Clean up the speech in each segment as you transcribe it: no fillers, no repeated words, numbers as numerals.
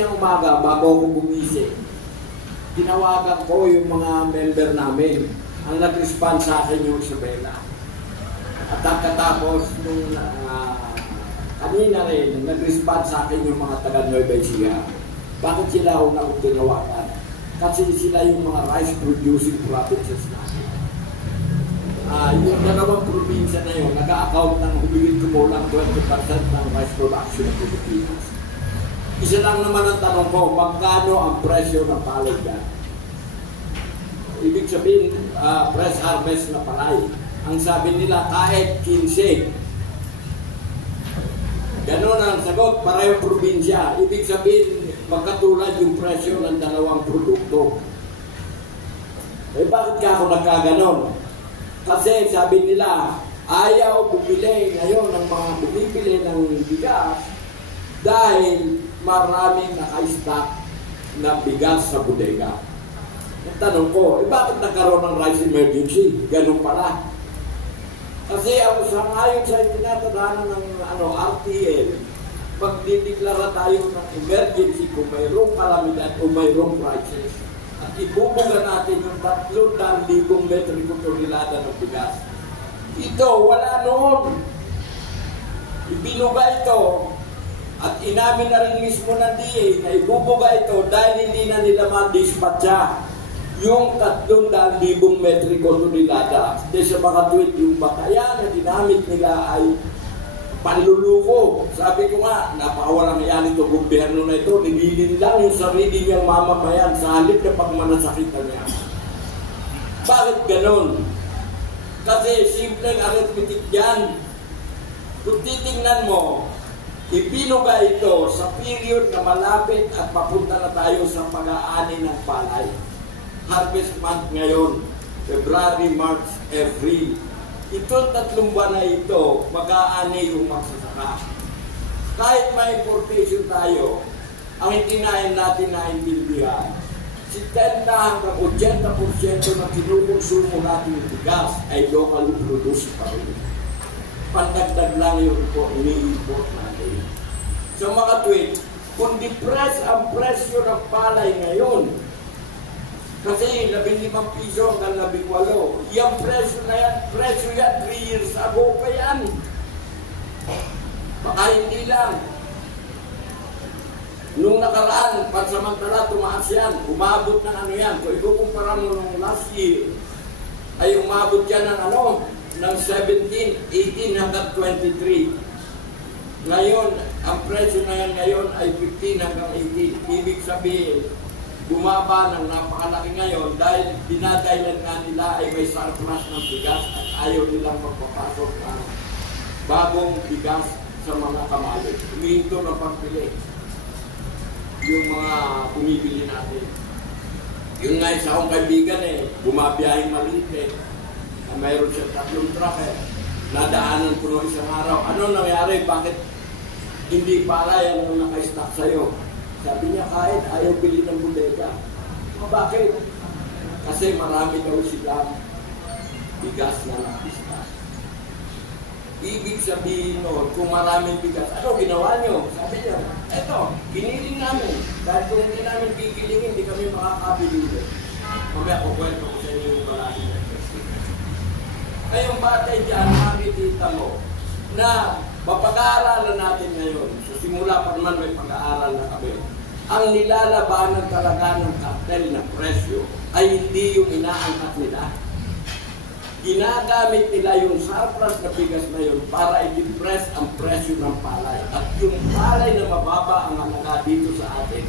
kaninang umaga, bago ako gumising, tinawagan ko yung mga member namin. Ang nag-respond sa akin yung Isabela. At pagkatapos nung kanina rin, nag-respond sa akin yung mga taga-Nueva Ecija. Bakit sila una akong tinawagan? Kasi sila yung mga rice producing provinces natin. Yung dalawang probinsya na yun, nag-a-account ng humigit kumulang 20% ng rice production ng Pilipinas. Isa lang naman ang tanong ko, magkano ang presyo ng palay dyan? Ibig sabihin, fresh harvest na palay. Ang sabi nila, kahit 15. Ganon ang sagot, parehong probinsya. Ibig sabihin, magkatulad yung presyo ng dalawang produkto. Eh bakit ka ako nagkaganon? Kasi sabi nila, ayaw bumili ngayon ng mga bumibili ng bigas dahil maraming naka-stock na bigas sa bodega. Ang tanong ko, bakit nagkaroon ng rice emergency? Ganun pala. Kasi ako sangayon sa tinatadanan ng RTL, magdideklara tayo ng emergency kung mayroong kalamidad o mayroong crisis. At ibubuga natin yung 300,000 metriko tonelada ng bigas. Ito, wala noon. Ibinuga ito. At inamin na rin mismo ng DA na ibubuga ito dahil hindi na nila ma-dispatcha yung 300,000 metriko tonelada. Kasi sa mga tweet, yung batayan na ginamit nila ay panluluko. Sabi ko nga, napakawalang yan ito, gobyerno na ito, nililin lang yung sarili niyang mamamayan sa halip na pagmanasakitan niya. Bakit ganon? Kasi simpleng arithmetic yan. Kung titingnan mo, ipinuga ito sa period na malapit at papunta na tayo sa pag-aani ng palay. Harvest month ngayon, February, March, April. Itong 3 buwan na ito, mag-aani yung magsasaka. Kahit may importation tayo, ang hindi natin naintindihan, 70 hanggang 80% ng kinukonsumo natin yung bigas ay locally produced pa rin. Pandagdag lang yung ini-import natin. So mga tweet, kung depress ang presyo ng palay ngayon, kasi 15 piso hanggang 18. Yung presyo na yan, 3 years ago pa yan. Baka hindi lang. Nung nakaraan, pansamantala tumaas yan. Umabot ng yan. Kung ikukumpara mo nung last year, ay umabot yan ng ng 17, 18 hanggang 23. Ngayon, ang presyo na yan ngayon ay 15 hanggang 18. Ibig sabihin, bumaba ng napakalaki ngayon dahil dinadahilan nga nila ay may surplus ng bigas at ayaw nilang magpapasok ng bagong bigas sa mga kamali. Huminto ng pagpili yung mga bumibili natin. Yung nga isa akong kaibigan bumabiyahing maliit na mayroon siya 3 truck nadaanan ko noong isang araw. Ano nangyari? Bakit hindi pala yan yung naka-stock sa'yo? Sabi niya, kahit ayaw bili ng bodega. Bakit? Kasi marami daw silang bigas na nakista. Ibig sabihin kung maraming bigas, ano ginawa niyo? Sabi niya, eto, giniling namin. Dahil kung hindi namin gigilingin, hindi kami makakabili. Mamaya ko kwento ko sa inyo yung balaki na ngayong batay dyan, makikita mo na mapag-aaralan natin ngayon. So simula pa naman may pag-aaral na kami. Ang nilalabanan talaga ng cartel na presyo ay hindi yung inaangkat nila. Ginagamit nila yung surplus na bigas na yun para i-depress ang presyo ng palay. At yung palay na mababa ang halaga dito sa atin,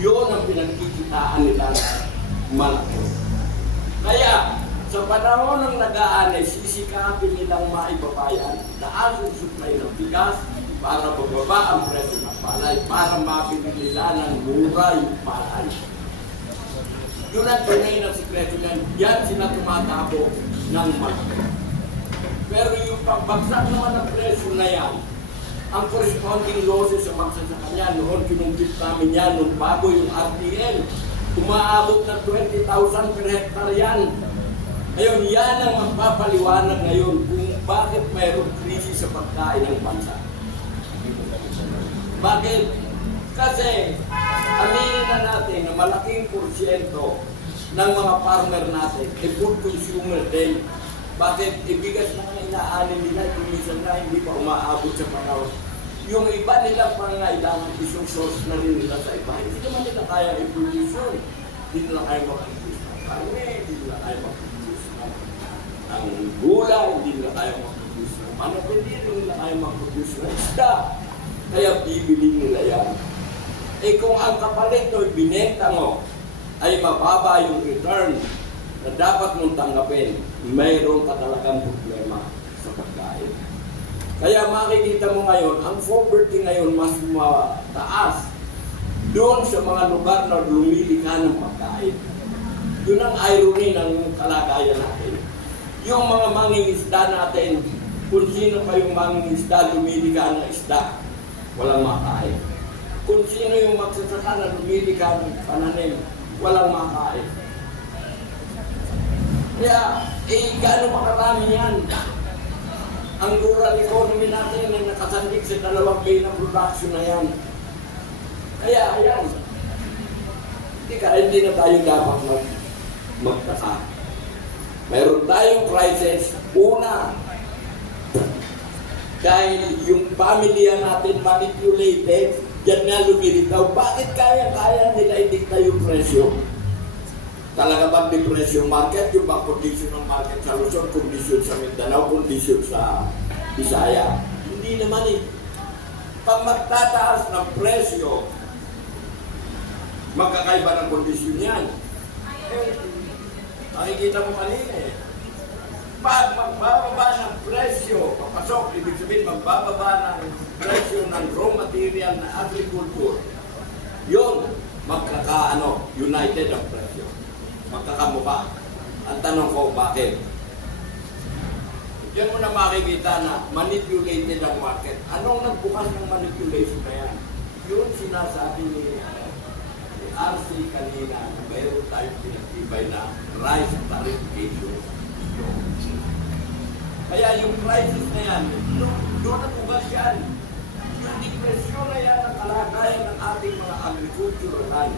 yun ang pinagkikitaan nila malaki. Kaya, sa panahon ng nag-aanay, sisikapin nilang maibabayan na ang supply ng bigas para bababa ang presyo ng palay, para mabili nila ng mura yung palay. Yun ang tunay na sikreto niyan. Yan sila tumatabo ng malaki. Pero yung pagbagsak naman ng presyo na yan, ang corresponding losses sa magsasaka niya, noon kinumpit namin yan, nung bago yung RTL, umaabot ng 20,000 per hectare yan. Ngayon, yan ang magpapaliwanag ngayon kung bakit mayroong krisis sa pagkain ng bansa. Bakit? Kasi, aminin na natin na malaking porsyento ng mga farmer natin, food consumer din. Bakit? Ibigas na nga inaanin nila, kumisan na hindi pa umaabot sa panahon. Yung iba nilang pangangailangan, isang source na rin nila sa iba. Hindi naman nila kaya i-produce yun. Hindi nila kaya mag-produce ng karne, hindi nila kaya mag-produce ng gula, hindi nila kaya mag-produce ng manok, hindi nila kaya mag-produce ng isda. Kaya bibili nila yan. Eh kung ang kapalit o binenta mo ay mababa yung return na dapat mong tanggapin, mayroon ka talagang problema sa pagkain. Kaya makikita mo ngayon, ang poverty ngayon mas mataas doon sa mga lugar na lumilikha ng pagkain. Yun ang irony ng kalagayan natin. Yung mga mangingisda natin, kung sino pa yung mangingisda lumilikha ng isda, walang makain. Kung sino yung magsasaka na lumilikha ng pananim, walang makain. Kaya, gaano makarami yan? Ang rural economy natin ay nakasandik sa 2 bay na production na yan. Kaya, ayan. Hindi na tayo dapat magtaka. Mayroon tayong crisis. Una, dahil yung pamilya natin manipulated, dyan nga lumilitaw. Bakit kaya nila idikta yung presyo? Talaga ba depression market, yung bang condition ng market sa Luzon, condition sa Mindanao, condition sa Bisaya? Hindi naman eh. Pag magtataas ng presyo, magkakaiba ng kondisyon yan. Makikita mo kanina eh. Pag magbababa ng presyo, papasok, ibig sabihin magbababa ng presyo ng raw material na agriculture, yun, united ang presyo. Magkakamukha. Ang tanong ko, bakit? Diyan mo na makikita na manipulated ang market. Anong nagbukas ng manipulation na yan? Yun sinasabi ni RC kanina na mayroon tayong pinagtibay na rice tarification. Kaya yung prices na yan, doon nagbukas yan. Yung depresyon na yan ang kalagayan ng ating mga agricultural land.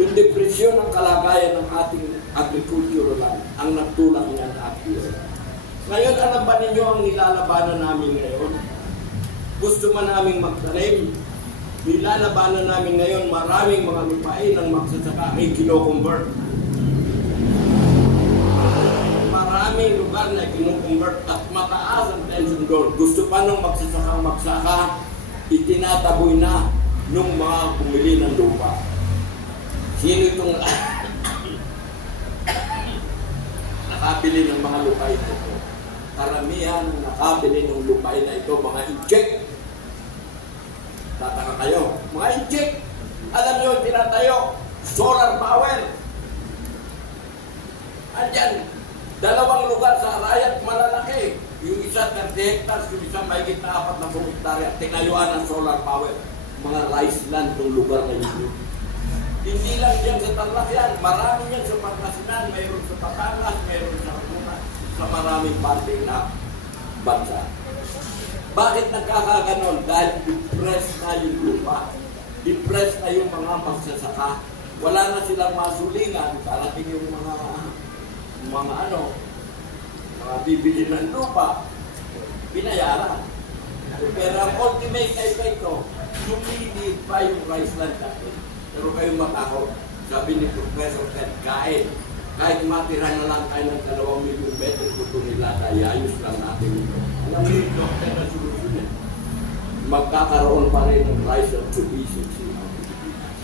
Yung depresyon ng kalagayan ng ating agricultural land ang nagtulak niya sa ating. Ngayon, alam ba ninyo ang nilalabanan namin ngayon? Gusto man naming magtanim. Nilalabanan namin ngayon maraming mga lupain ang magsasaka ay kino-convert. Maraming lugar na kino-convert at mataas ang tension doon. Gusto pa nung magsaka, itinataboy na nung mga pumili ng lupa. Sino itong nakabili ng mga lupain na ito? Karamihan nakabili ng lupain na ito, mga inject. Tataka kayo, mga inject. Alam nyo, tinatayo, solar power. Andyan, 2 lugar sa Arayat, malalaki. Yung isa 30 hectares, yung isa mahigit na 4 na hektarya. Tinayuan ng solar power. Mga rice land itong lugar na yun. Hindi lang yan sa Tarlac yan. Marami yan sa Pangasinan, mayroon sa Batangas, mayroon sa Laguna, sa maraming parte na bansa. Bakit nagkakaganon? Dahil depressed na yung lupa. Depressed na yung mga magsasaka. Wala na silang masulingan. Karating yung mga bibili ng lupa. Binayaran. Pero ang ultimate epekto, lumilid pa yung rice land natin. Pero kayong matakot, sabi ni Professor Ted, kahit matira na lang tayo ng 2 milyong metro kuto nila, kaya ayos lang natin ito. Alam niyo ito, kaya na solusyon yan. Magkakaroon pa rin ng rice of sufficiency ng Pilipinas.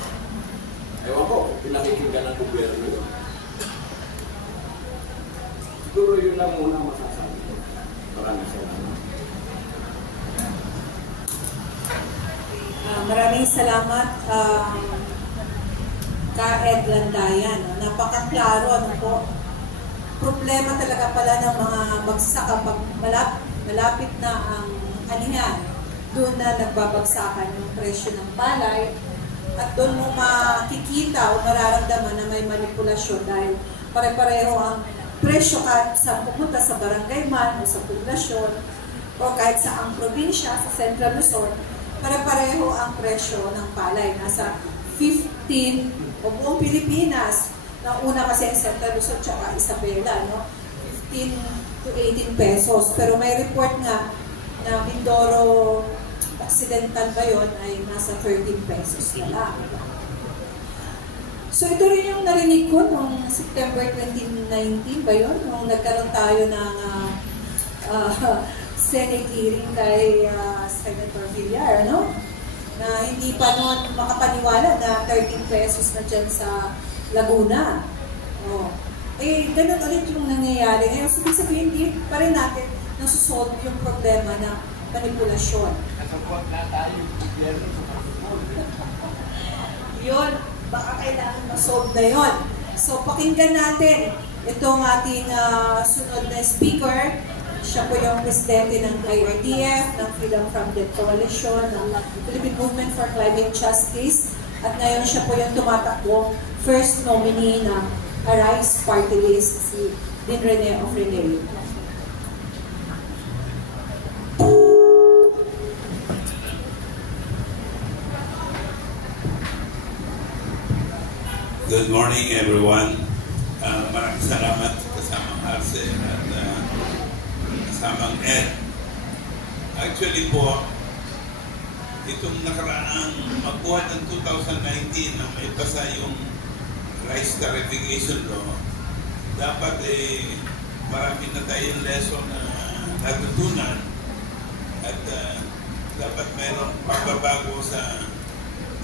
Ewan ko, pinakikinggan ng gobyerno yun. Siguro yun lang muna masasabi ko. Maraming salamat. Maraming salamat. Ka-Ed Landayan, napakaklaro po. Problema talaga pala ng mga magsasaka pag malapit na ang anihan, doon na nagbabagsakan yung presyo ng palay at doon mo makikita o mararamdaman na may manipulasyon dahil pare-pareho ang presyo kahit sa pumunta sa barangay man o sa poblasyon o kahit sa ang probinsya, sa Central Luzon, pare-pareho ang presyo ng palay. Nasa 15 o buong Pilipinas. Na una kasi ang Santa Luzon at Isabela, no? 15 to 18 pesos. Pero may report nga na Mindoro Occidental ba yun ay nasa 13 pesos na lang. So ito rin yung narinig ko noong September 2019 ba yun? Nung nagkaroon tayo ng Senate hearing kay Senator Villar, no? Na hindi pa noon makapaniwala na 13 pesos na dyan sa Laguna. Oh. Eh, ganun ulit yung nangyayari. Ngayon, sabihin, hindi pa rin natin nasusolve yung problema ng manipulasyon. Nakakuha na tayo yung gobyerno sa pagpupul. Yun, baka kailangan masolve na yun. So, pakinggan natin itong ating sunod na speaker. Siya po yung presidente ng IRDF, ng Freedom from Debt Coalition, ng Philippine Movement for Climate Justice. At ngayon siya po yung tumatakbong first nominee ng Arise Party List, si Dean Rene Ofrenelio. Good morning, everyone. Maraming salamat kasamang Arce at kasamang Ed. Actually po, itong nakaraang magbuhat ng 2019 na may pasa yung rice tariffication law, dapat marami na tayong lesson na natutunan at dapat mayroong pagbabago sa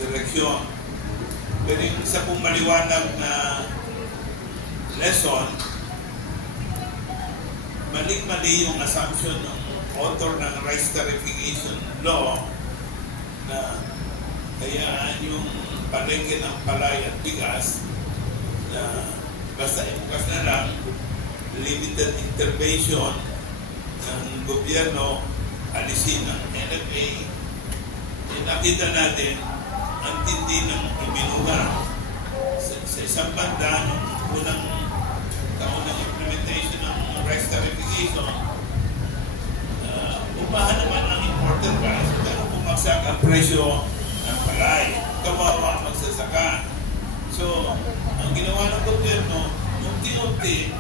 direksyon. Pero yung isa pong maliwanag na lesson, mali-mali yung assumption ng author ng rice tariffication law na kayaan yung palengke ng palay at bigas na basta ibukas na lang limited intervention ng gobyerno, alisin ng NFA. Nakita natin ang tindi ng ibinuga sa isang banda ng unang taon ng implementation ng rice tariffication. Umahan naman ang imported rice pero bumagsak ang presyo ng palay. Kawawa ang magsasaka. So, ang ginawa ng gobyerno, unti-unti,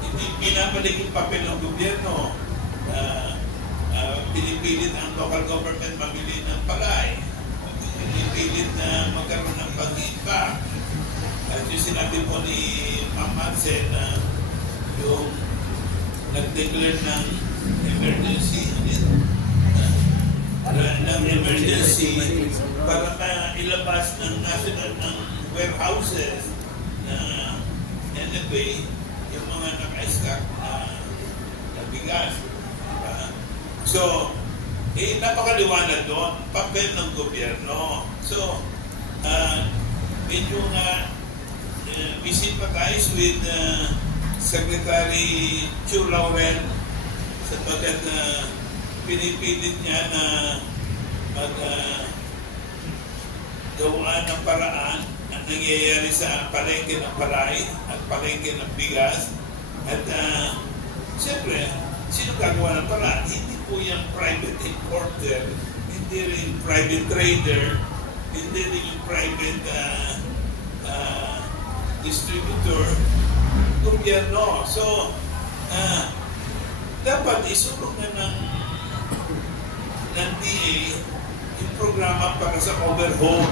hindi pinabalik yung papel ng gobyerno. Pinipilit ang local government mamili ng palay. Pinipilit na magkaroon ng pag-iimbak. At yung sinabi po ni Ma'am Marcel na yung nag-declare ng emergency para mailabas ng national ng warehouses na NFA yung mga naka-stock na bigas. So, napakaliwanag doon, papel ng gobyerno. So, medyo nga we sympathize with Secretary Chu Laurel sapagkat pinipilit niya na gawa ng paraan ang nangyayari sa palengke ng palay at palengke ng bigas. At siyempre, sino gagawa ng paraan? Hindi po yung private importer, hindi rin private trader, hindi rin yung private distributor, gobyerno. So, dapat isulong na ng DA yung programa para sa overhaul.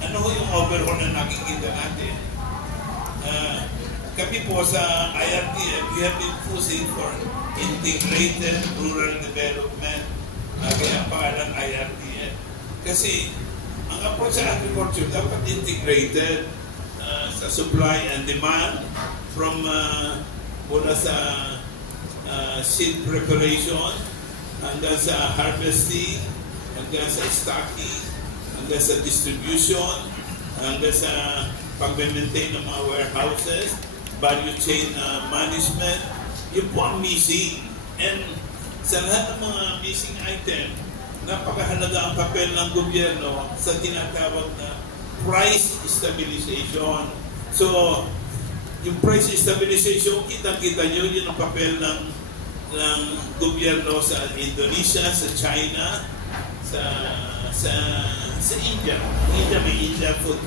Ano yung overhaul na nakikita natin? Kami po sa IRDF, we have been pushing for integrated rural development. Kaya ang pangalan IRDF. Kasi ang approach sa agriculture dapat integrated sa supply and demand from mula sa seed preparation hanggang sa harvesting, hanggang sa stocking, hanggang sa distribution, hanggang sa pag-maintain ng mga warehouses, value chain management. Yun po ang missing. And sa lahat ng mga missing item, napakahalaga ang papel ng gobyerno sa tinatawag na price stabilization. So, yung price stabilization, kitang-kita nyo, yun ang papel ng gobyerno sa Indonesia, sa China, sa India. India may India Food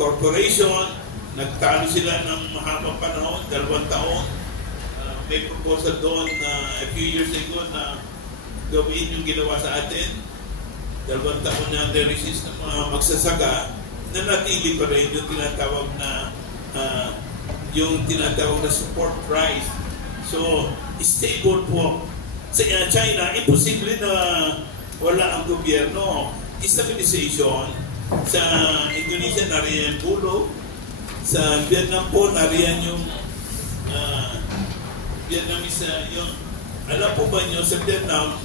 Corporation. Nagtalo sila ng mahabang panahon, 2 taon. May proposal doon a few years ago na gawin yung ginawa sa atin. 2 taon na resist ng mga magsasaka, na natili pa rin yung tinatawag na support price. So, stable po. Sa China, imposible na wala ang gobyerno. Stabilization. Sa Indonesia, nariyan yung bulog. Sa Vietnam po, nariyan yung Vietnamese, alam po ba nyo, sa Vietnam,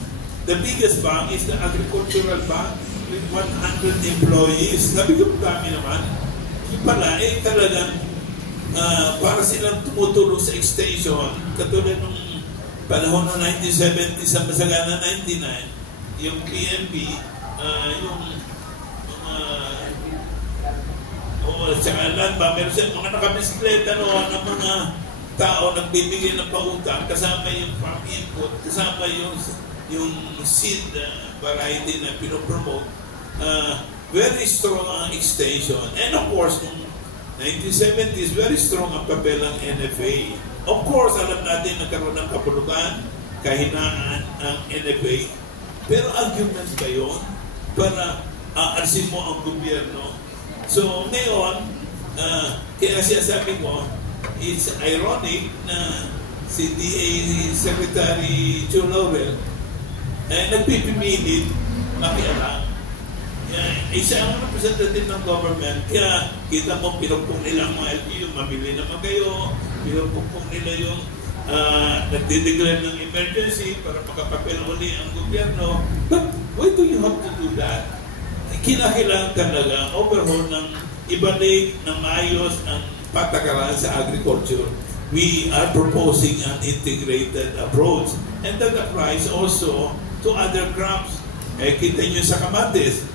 the biggest bank is the agricultural bank with 100 employees. Sabi ko, dami naman. Yung pala, talagang para silang tumutulong sa extension. Katulad nung panahon ng 1970 sa Masagana 99, yung PNP, yung tsaka land ba, meron siya mga nakabisikleta noon ng mga tao nagbibigay ng pautang, kasama yung farm input, kasama yung seed variety na pinopromote. Very strong ang extension. And of course, nung 1970s, very strong ang papel ng NFA. Of course, alam natin nagkaroon ng kapulukan, kahinaan ang NFA. Pero argument ba yun para aalisin mo ang gobyerno? So, ngayon, kaya siya sabi ko, it's ironic na si DA Secretary Joe Laurel nagpipimilit makialam. Siya ang representative ng government, kaya kita mo, pinupong nila ang mga LGU, mabili naman kayo, pinupong nila yung nagdideclare ng emergency para makapapel uli ang gobyerno. But why do you have to do that? Kinakailangan talaga overhaul ng ibalik ng maayos ang patakaran sa agriculture. We are proposing an integrated approach, and that applies also to other crops. Kita nyo sa kamatis,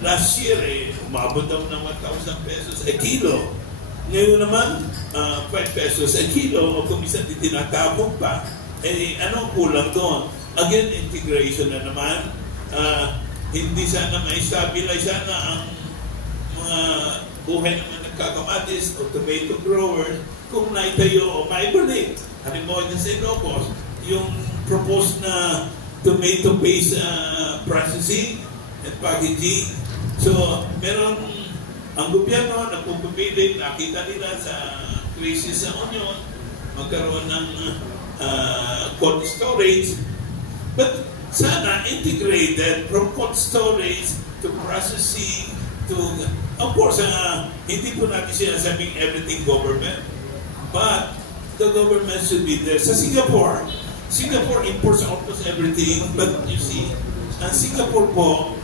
last year umabot daw ng 1,000 pesos a kilo. Ngayon naman 5 pesos a kilo, o kumisan tinatapon pa. Anong kulang doon? Again, integration na naman. Hindi sana ma-stabilize sana ang mga buhay naman nagkakamatis o tomato growers kung naitayo o maibalik. Halimbawa din sa Ilocos, yung proposed na tomato paste processing and packaging. So, meron ang gobyerno nagpupumili, nakita nila sa crisis sa onion, magkaroon ng cold storage. But sana integrated from cold storage to processing to, of course, hindi po natin sinasabing everything government, but the government should be there. Sa Singapore imports almost everything, but you see, ang Singapore po,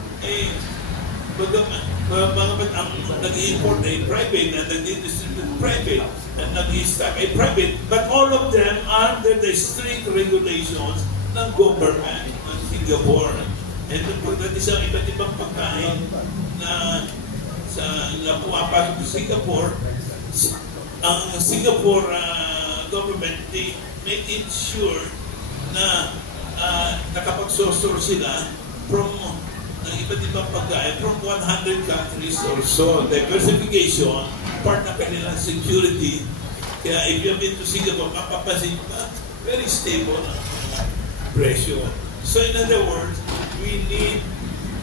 ang nag-import ay private, and nag-distribute private, and nag-stock ay private, but all of them are under the strict regulations ng government ng Singapore. And pagdating sa iba't ibang pagkain na pumapasok sa Singapore, ang Singapore government, they make it sure na nakapag-source sila from ng iba't ibang pagkain from 100 countries or so. Diversification, part na kanilang security. Kaya if you've been to Singapore, mapapansin pa, very stable na presyo. So in other words, we need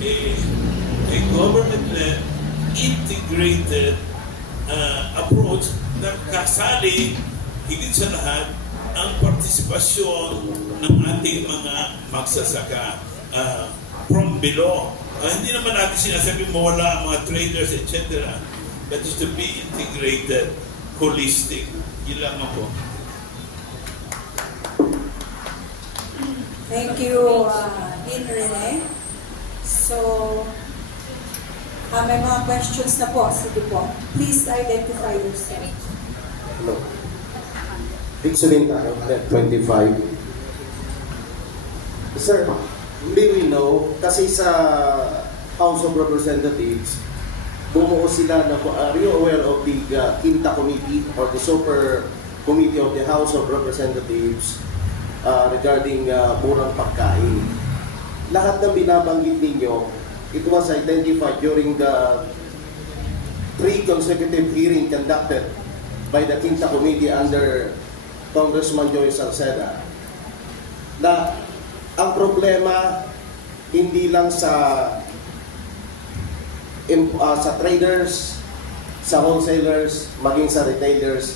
a government-led, integrated approach na kasali, higit sa lahat, ang partisipasyon ng ating mga magsasaka from below. Hindi naman natin sinasabi mawala ang mga traders, etc. That is to be integrated, holistic. Yun lang ako. Thank you, Dean Rene. So, may mga questions na po. Sige po. Please identify yourself. Hello. Dick Solinta, 25. Sir, may we know, kasi sa House of Representatives, bumuo sila na, are you aware of the Quinta Committee or the Super Committee of the House of Representatives regarding murang pagkain? lahat ng binabanggit ninyo, it was identified during the 3 consecutive hearing conducted by the Quinta Committee under Congressman Joey Salceda, na ang problema hindi lang sa traders, sa wholesalers, maging sa retailers,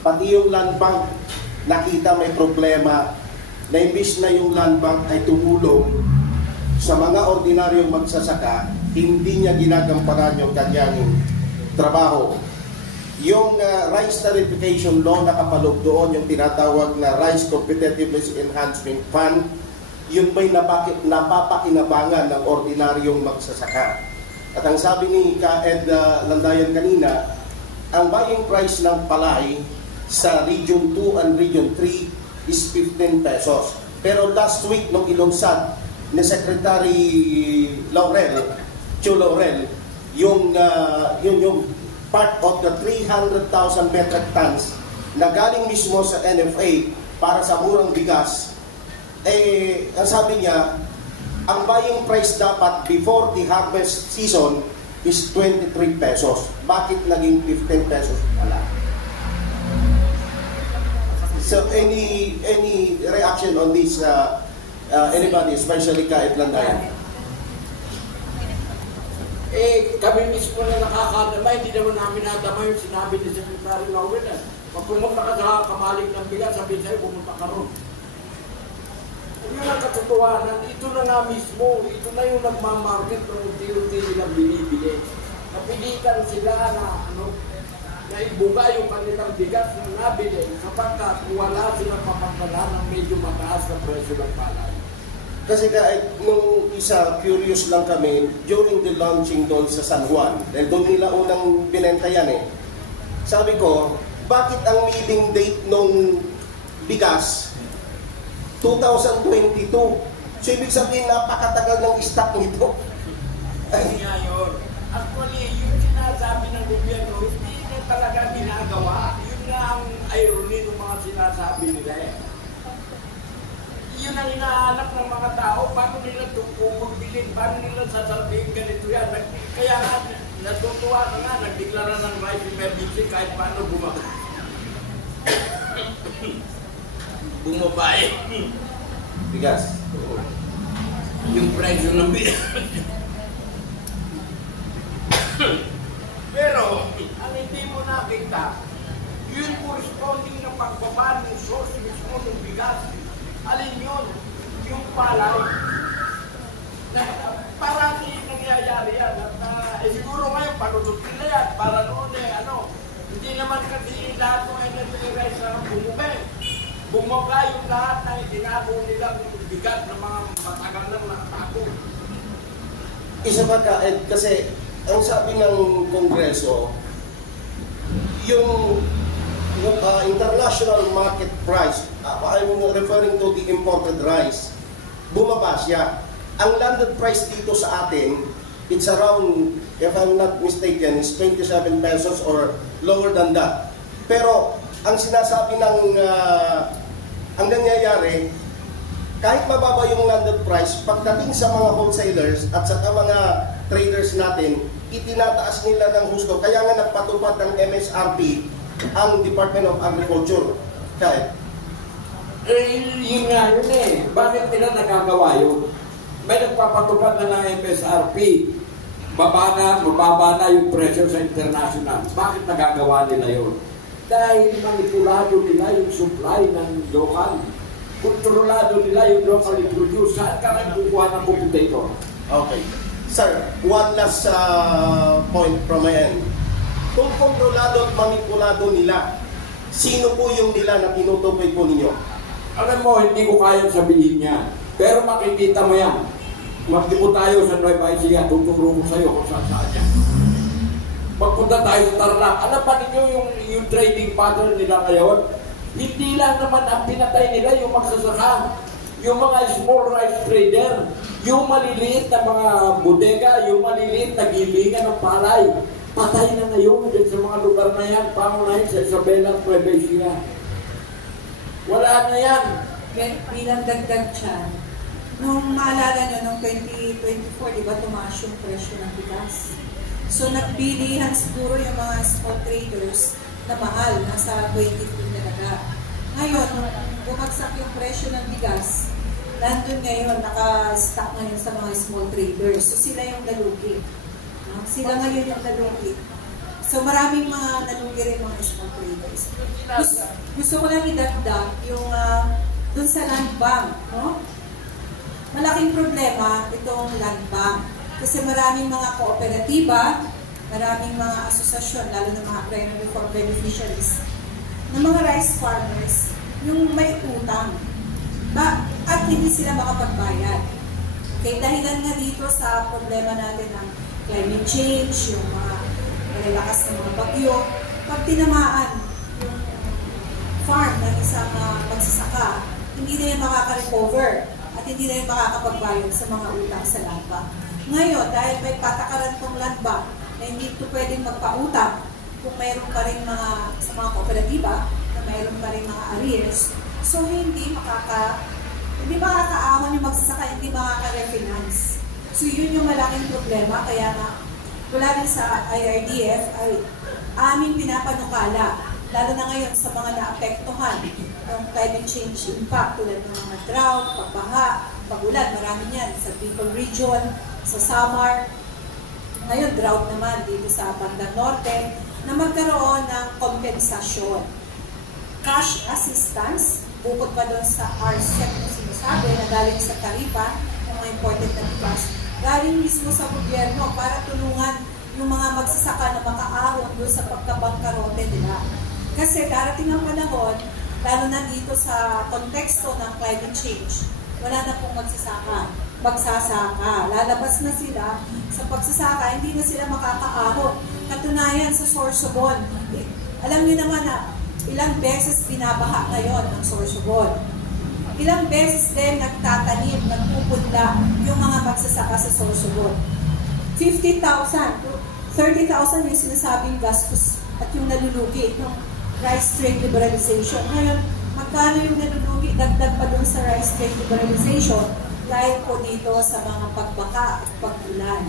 pati yung land bank nakita may problema na imbis na yung land bank ay tumulong sa mga ordinaryong magsasaka, hindi niya ginagampanan yung kanyang trabaho. Yung rice tarification law nakapaloob doon, yung tinatawag na Rice Competitiveness Enhancement Fund, yun ba'y napapakinabangan ng ordinaryong magsasaka. At ang sabi ni Ka-Ed Landayan kanina, ang buying price ng palay sa Region 2 and Region 3 is 15 pesos. Pero last week, nung ilunsad ni Secretary Chu Laurel, yung part of the 300,000 metric tons na galing mismo sa NFA para sa murang bigas, ang sabi niya, ang buying price dapat before the harvest season is 23 pesos. Bakit naging 15 pesos pala? So any reaction on this, anybody, especially Ka-Ed Landayan? Kami mismo na nakakadama, hindi naman namin nadama yung sinabi ni Secretary Laurel. Pag pumunta ka sa kamalig ng bigas, sabihin sa'yo, pumunta ka ron. Yun ang katotohanan, ito na nga mismo, ito na yung nagmamarket ng unti-unti nilang binibili. Napilitan sila na ibuga yung kanilang bigas na nabili kapag wala silang mapagdala ng medyo mataas na presyo ng palay. Kasi nung isa, curious lang kami, during the launching doon sa San Juan, dahil doon nila unang binenta yan Sabi ko, bakit ang milling date nung bigas, 2022? So ibig sabihin, napakatagal ng stock nito. Ay nga yun. Actually, yung sinasabi ng gobyerno, hindi na talaga ginagawa. Yun nga ang irony ng mga sinasabi nila Yun ang hinahanap ng mga tao, paano nila magbili, paano nila sasabihin ganito yan. Kaya nga, natutuwa ka nga, nagdeklara ng rice emergency kahit paano bumabay. Bigas. Yung presyo ng bigas. Pero, ang hindi mo nakita, yung corresponding na pagbaba ng source mismo ng bigas, alin yun? Yung palay. Parang nangyayari yan. At siguro ngayon, panunod nila yan. Para noon hindi naman kasi lahat ng energy rice na bumaba yung lahat na itinago nilang bigat ng mga matagal ng nakatago. Isa pa Ka-Ed, kasi ang sabi ng Kongreso, yung international market price, I'm referring to the imported rice, bumaba siya. Ang landed price dito sa atin, it's around, if I'm not mistaken, is 27 pesos or lower than that. Pero ang sinasabi ang nangyayari, kahit mababa yung landed price, pagdating sa mga wholesalers at sa mga traders natin, itinataas nila ng husto. Kaya nga nagpatupad ng MSRP ang Department of Agriculture. Kahit yun nga yun Bakit nila nagagawa yun? May nagpapatupad na ng MSRP. Mababa na yung presyo sa international. Bakit nagagawa nila yun? Dahil manipulado nila yung supply ng local. Kontrolado nila yung locally produced. Saan ka nagkukuha ng competitor? Okay. Sir, one last point from my end. Kung kontrolado at manipulado nila, sino po yung nila na tinutukoy po ninyo? Alam mo, hindi ko kayang sabihin niya. Pero makikita mo yan. Magdipo tayo sa Nueva Ecija, tuturo ko sa iyo kung saan yan. Magpunta tayo sa Tarlac. Alam pa ninyo yung trading pattern nila ngayon? Hindi lang naman ang pinatay nila yung magsasaka. Yung mga small rice trader, yung maliliit na mga bodega, yung maliliit na gilingan ng palay. Patay na ngayon din sa mga lugar na yan, pangunahin sa Isabela, Nueva Ecija. Wala na yan. Bilang dagdag dyan, Nung maalala nyo, nung 2024, di ba, tumaas yung presyo ng bigas. So, nagbilihan siguro yung mga small traders na mahal, nasa 22 talaga. Ngayon, nung bumagsak yung presyo ng bigas, nandun ngayon, naka-stock ngayon sa mga small traders. So, sila yung nalugi. Sila ngayon yung nalugi. So, maraming mga nalugi rin mga small traders. Gusto ko lang idagdag yung dun sa land bank, no? Malaking problema itong land bank. Kasi maraming mga kooperatiba, maraming mga asosasyon, lalo na mga agrarian reform beneficiaries, ng mga rice farmers, yung may utang. At hindi sila makapagbayad. Okay, dahilan nga dito sa problema natin ng climate change, yung mga malalakas ng mga bagyo, pag tinamaan yung farm ng isang magsasaka, hindi na yung makaka-recover at hindi na yung makakapagbayad sa mga utang sa land bank. Ngayon, dahil may patakaran tong land bank na hindi ito pwedeng magpautang kung mayroon pa rin sa mga kooperatiba na mayroon pa rin mga arrears, so hindi makakaahon yung magsasaka, hindi makaka-refinance. So yun yung malaking problema, kaya nga wala rin sa IRDF ay aming pinapanukala, lalo na ngayon sa mga naapektuhan ng climate change impact tulad ng mga drought, pagbaha, pag-ulan, marami yan sa Bicol Region, sa Samar. Ngayon, drought naman dito sa bandang norte, na magkaroon ng kompensasyon. Cash assistance, bukod pa doon sa RCEP na sinasabi na galing sa taripa ng mga imported na bigas, galing mismo sa gobyerno para tulungan yung mga magsasaka na makaahon doon sa pagkabangkarote nila. Kasi darating ang panahon, lalo na dito sa konteksto ng climate change, wala na pong magsasaka. Lalabas na sila sa pagsasaka, hindi na sila makakaahon. Katunayan sa Sorsogon, alam niyo naman na ilang beses binabaha ngayon ang Sorsogon. Ilang beses din nagtatanim, nagpupunla yung mga magsasaka sa Sorsogon. 50,000 to 30,000 yung sinasabing gastos at yung nalulugi ng rice trade liberalization. Ngayon, magkano yung nalulugi? Dagdag pa dun sa rice trade liberalization dahil po dito sa mga pagbaka at pag-ulan.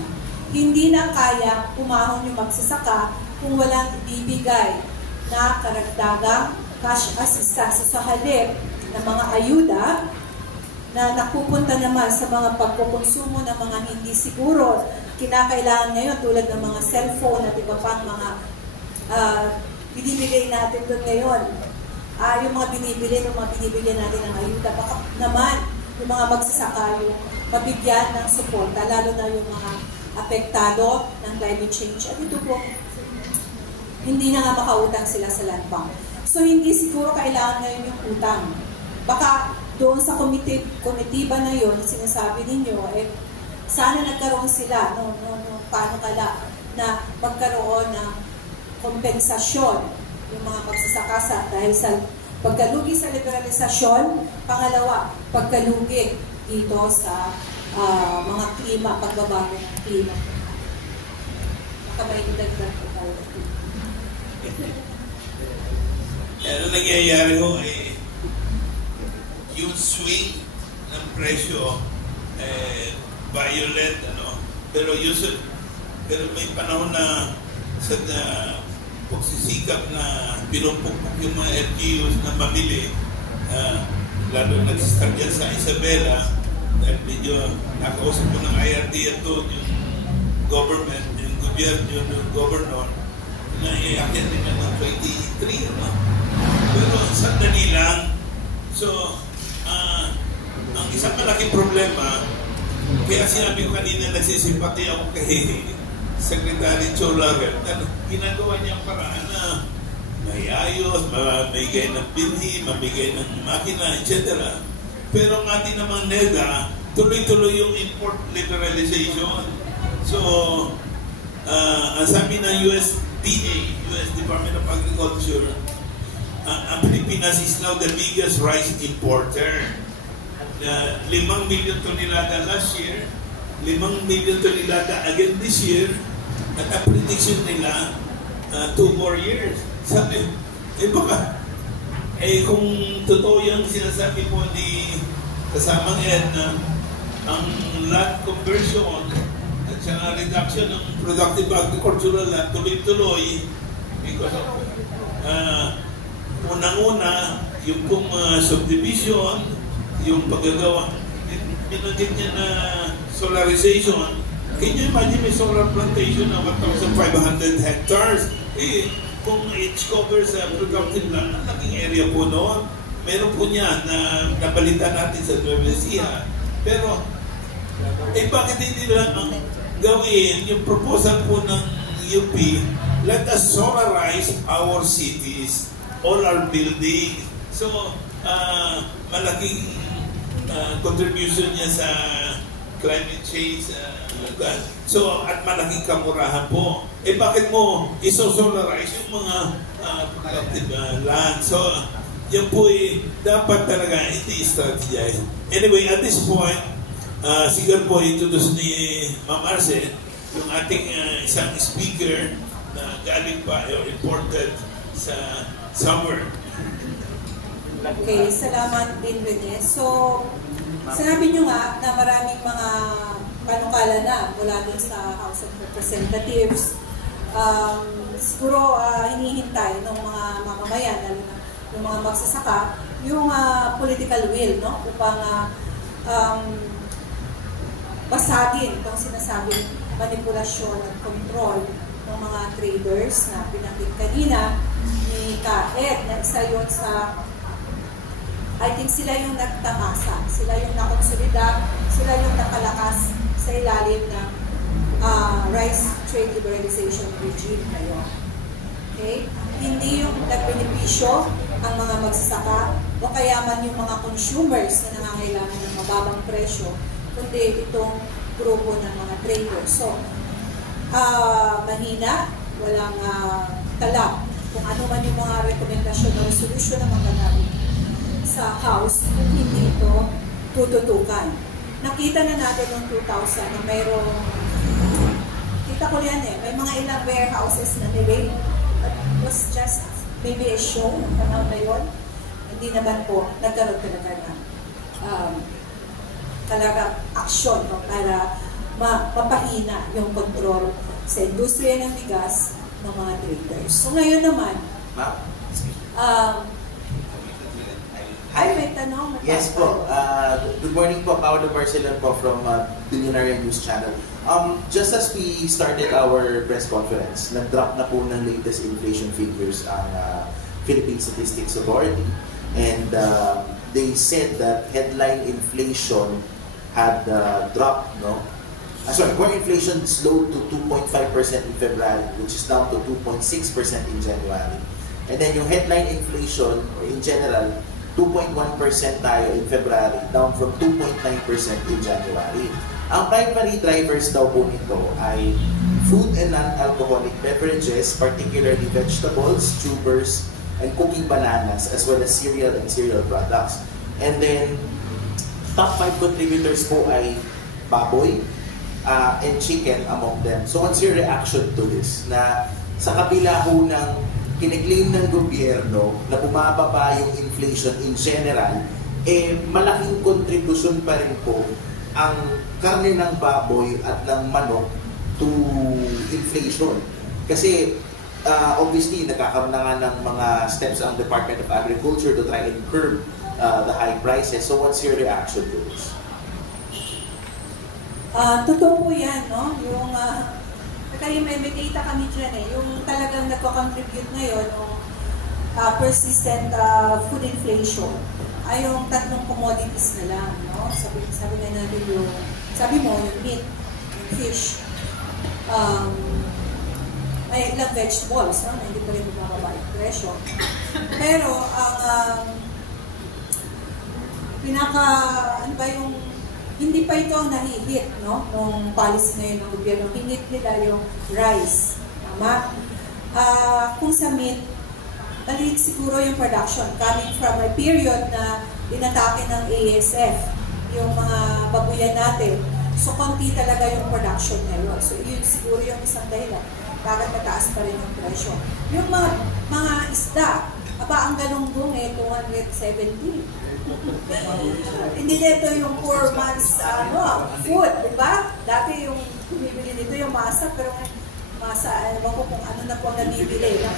Hindi na kaya pumahon yung magsasaka kung walang ibibigay na karagdagang cash assistance sa halip ng mga ayuda na napupunta naman sa mga pagkukonsumo ng mga hindi siguro kinakailangan ngayon tulad ng mga cellphone at iba pang mga binibigay natin doon ngayon. Yung mga binibigyan natin ng ayuda, baka naman yung mga magsasaka yung mabigyan ng suporta, lalo na yung mga apektado ng climate change. At ito po, hindi na nga makautang sila sa land bank. So hindi siguro kailangan ngayon yung utang. Baka doon sa komitiba na yun, sinasabi ninyo, sana nagkaroon sila, paano kala, na magkaroon ng kompensasyon yung mga magsasaka dahil sa pagkalugi sa liberalisasyon, pangalawa, pagkalugi dito sa mga klima, pagbabago ng klima. Makamay dagdag po tayo. Ano nangyayari ho ay yung swing ng presyo violent, pero may panahon na sa pagsisikap na pinupukpok yung mga LGUs na mamili, lalo nag-start yan sa Isabela, dahil medyo nakausap ko ng IRD at doon, yung government, yung gobyerno, yung governor, na iakyan nila ng 23, Pero sandali lang. So, ang isang malaking problema, kaya sinabi ko kanina, nagsisimpati ako kay Secretary Cholaret, ginagawa niya ang paraan na may ayos, mamigay ng binhi, mamigay ng makina, etc. Pero ang ating namang NEDA, tuloy-tuloy yung import liberalization. So, ang sabi ng USDA, US Department of Agriculture, ang Pilipinas is now the biggest rice importer. 5 million tonelada last year, 5 million tonelada again this year, at ang prediction nila 2 more years. Sabi, baka kung totoo yung sinasabi mo ni kasamang Ed na ang land conversion at saka reduction ng productive agricultural land tuloy-tuloy because of unang-una yung pong subdivision, yung paggagawa, pinagin niya na solarization. Can you imagine may solar plantation na 1,500 hectares? Kung each covers productive land, ang laking area po noon. Meron po niya na napalitan natin sa Nueva Ecija. Pero, bakit hindi lang ang gawin yung proposal po ng UP, let us solarize our cities, all our buildings. So, malaking contribution niya sa climate change. So, at malaking kamurahan po. Bakit mo isosolarize yung mga productive land? So, yan po dapat talaga i-strategize. Anyway, at this point, siguro po introduce ni Ma'am Arce, yung ating isang speaker na galing pa o imported sa summer. Okay, salamat din, Rene. So, sinabi nyo nga na maraming mga panukala na mula din sa House of Representatives. Siguro hinihintay ng mga mamamayan, lalo na yung mga magsasaka, yung political will, no? Upang basagin itong sinasabing manipulasyon at control ng mga traders na pinanggit kanina ni Kaed, na isa yun sa, I think sila yung nagtamasa, sila yung nakonsolida, sila yung nakalakas sa ilalim ng rice trade liberalization regime ngayon. Okay? Hindi yung nagbenepisyo ang mga magsasaka o kaya man yung mga consumers na nangangailangan ng mababang presyo, kundi itong grupo ng mga traders. So, mahina, walang talab kung ano man yung mga rekomendasyon o resolution na maganabi sa House kung hindi ito tututukan. Nakita na natin noong 2000 na mayroong, kita ko yan may mga ilang warehouses na nilay. It was just maybe a show ng panahon na yun. Hindi naman po nagkaroon talaga ng talaga aksyon para mapahina yung control sa industriya ng bigas ng mga traders. So ngayon naman, may tanong. Yes po. Good morning po. Paolo Barcelon po from Billionaire News Channel. Just as we started our press conference, nag-drop na po ng latest inflation figures ang Philippine Statistics Authority. And they said that headline inflation had dropped, no? Core inflation slowed to 2.5% in February, which is down to 2.6% in January. And then yung headline inflation, or in general, 2.1% tayo in February, down from 2.9% in January. Ang primary drivers daw po nito ay food and non-alcoholic beverages, particularly vegetables, tubers, and cooking bananas, as well as cereal and cereal products. And then, top 5 contributors po ay baboy and chicken among them. So what's your reaction to this? Na sa kabila ho ng kiniklaim ng gobyerno na bumababa yung inflation in general, malaking kontribusyon pa rin po ang karne ng baboy at ng manok to inflation. Kasi obviously nagkakaroon na nga ng mga steps ang Department of Agriculture to try and curb the high prices. So what's your reaction to this? Totoo po yan, no? Yung kaya may data kami dyan yung talagang nagko-contribute ngayon ng persistent food inflation ay yung tatlong commodities na lang, no? Sabi nga natin yung, sabi mo, yung meat, yung fish, may ilang vegetables, no? Na hindi pa rin bumababa yung presyo. Pero, ang hindi pa ito ang nahihit, no? Nung policy ngayon ng gobyerno, hinit nila yung rice. Tama? Kung sa meat, maliit siguro yung production coming from a period na inatake ng ASF yung mga babuyan natin. So, konti talaga yung production ngayon. So, yun siguro yung isang dahilan. Bakit mataas pa rin yung presyo. Yung mga isda, Aba, ang galunggong 270. Hindi na ito yung 4 months food, di ba? Dati yung bumibili nito yung masa, pero masa, ewan ko kung ano na po ang nabibili ng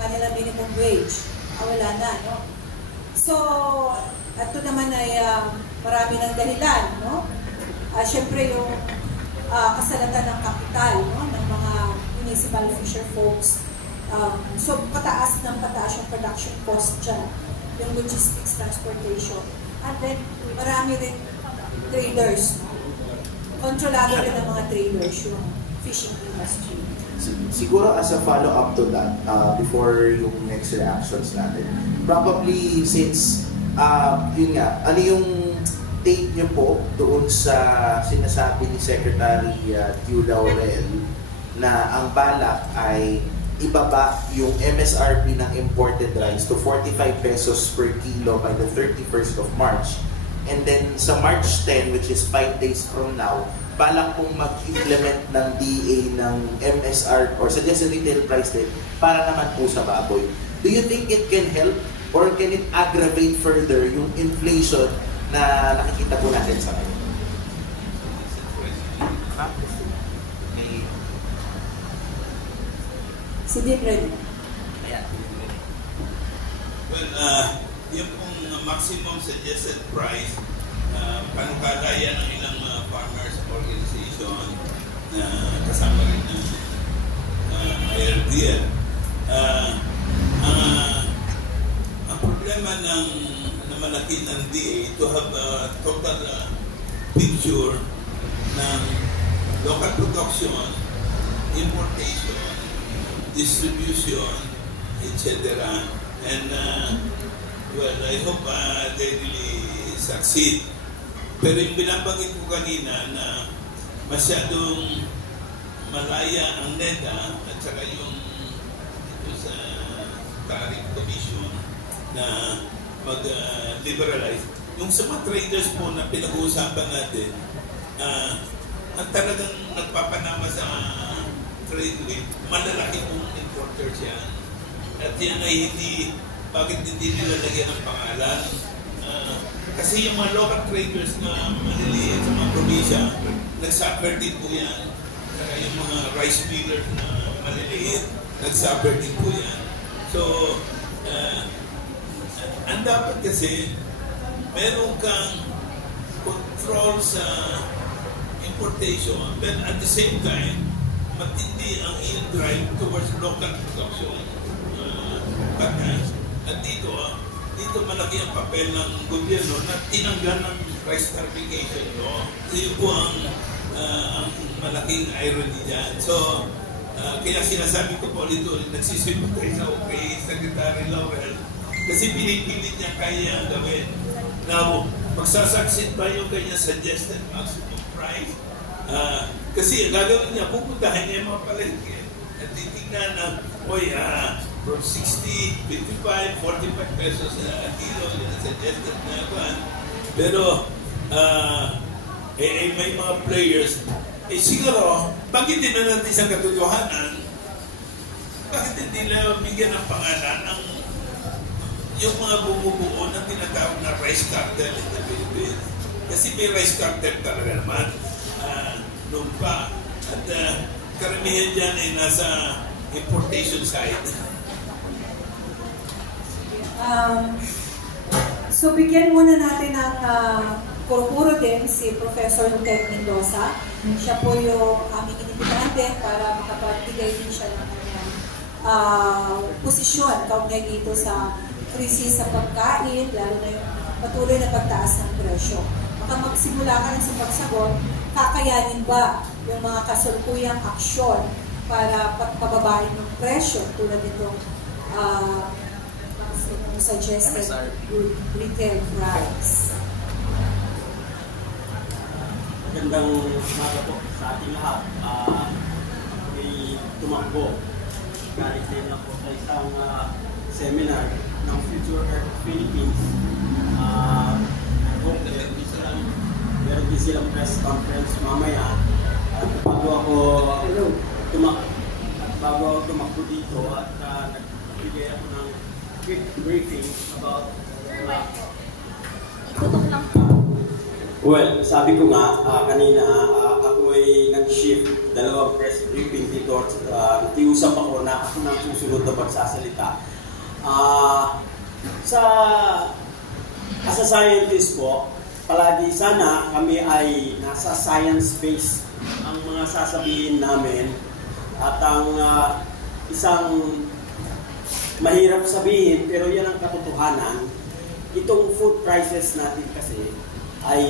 kanilang minimum wage. Wala na, no? So, ito naman ay marami ng dahilan, no? Siyempre yung kasalatan ng kapital, no? Ng mga municipal fisher folks. So, pataas yung production cost dyan, yung logistics, transportation. And then, marami rin traders. Kontrolado rin ng mga traders yung fishing industry. Siguro as a follow-up to that, before yung next reactions natin, probably since, yun nga, ano yung take nyo po doon sa sinasabi ni Secretary Q. Laurel na ang balak ay ibaba yung MSRP ng imported rice to 45 pesos per kilo by the 31st of March. And then sa March 10, which is 5 days from now, balak pong mag-implement ng DA ng MSR or suggested retail price din para naman po sa baboy. Do you think it can help or can it aggravate further yung inflation na nakikita po natin sa ngayon? Si Dean Red. Well, yung pong maximum suggested price, panukala yan ng ilang farmers organization na kasama rin ng IRDL. Ang problema ng malaki ng DA to have a total picture ng local production, importation, distribution, etc. And well, I hope they really succeed. Pero yung binabanggit ko kanina na masyadong malaya ang NEDA at saka yung ito sa tariff commission na mag-liberalize. Yung sa mga traders po na pinag-uusapan natin, ang talagang nagpapanama sa trade with, malalaki pong importers yan. At yan ay bakit hindi nila lagyan ng pangalan? Kasi yung mga local traders na maliliit sa mga probinsya, nag-suffer din po yan. Saka yung mga rice millers na maliliit, nag-suffer din po yan. So, ang dapat kasi, meron kang control sa importation, but at the same time, matindi ang drive towards local production. At dito malaki ang papel ng gobyerno na tinanggal ng rice tariffication law. So yun po ang malaking irony dyan. So, kaya sinasabi ko po ulit, nagsisipotay sa kay Secretary Laurel kasi pinipilit niya kaya gawin. Now, magsasaksit ba yung kanya suggested maximum price? Kasi gagawin niya, pupuntahan niya yung mga palengke at titignan na, from 60, 55, 45 pesos a kilo, yun ang suggested na kuhan. Pero, may mga players, siguro, bakit din na natin sa katotohanan, bakit hindi nila bigyan ng pangalan ng yung mga bumubuo na tinatawag na rice cartel in the Philippines? Kasi may rice cartel talaga naman noon pa. At karamihan dyan ay nasa importation side. So, bigyan muna natin ng puro-puro din si Professor Ted Mendoza. Siya po yung aming inibitahan din para makapagbigay din siya ng posisyon kaugnay dito sa krisis sa pagkain, lalo na yung patuloy na pagtaas ng presyo. Baka magsimula ka rin sa pagsagot, kakayanin ba yung mga kasalukuyang aksyon para pagpababain ng presyo tulad nitong suggested retail price. Magandang umaga po sa ating lahat. May tumakbo. Galing din lang po sa isang seminar ng Future Earth Philippines. I hope meron din silang press conference mamaya. Bago ako tumakbo dito at magbigay ako ng quick briefing about well, sabi ko nga kanina, ako ay nag-shift, dalawang press briefing dito, nakiusap ako na ako nang susunod na magsasalita. As a scientist po, palagi sana kami ay nasa science-based ang mga sasabihin namin at ang isang mahirap sabihin pero yan ang katotohanan. Itong food prices natin kasi ay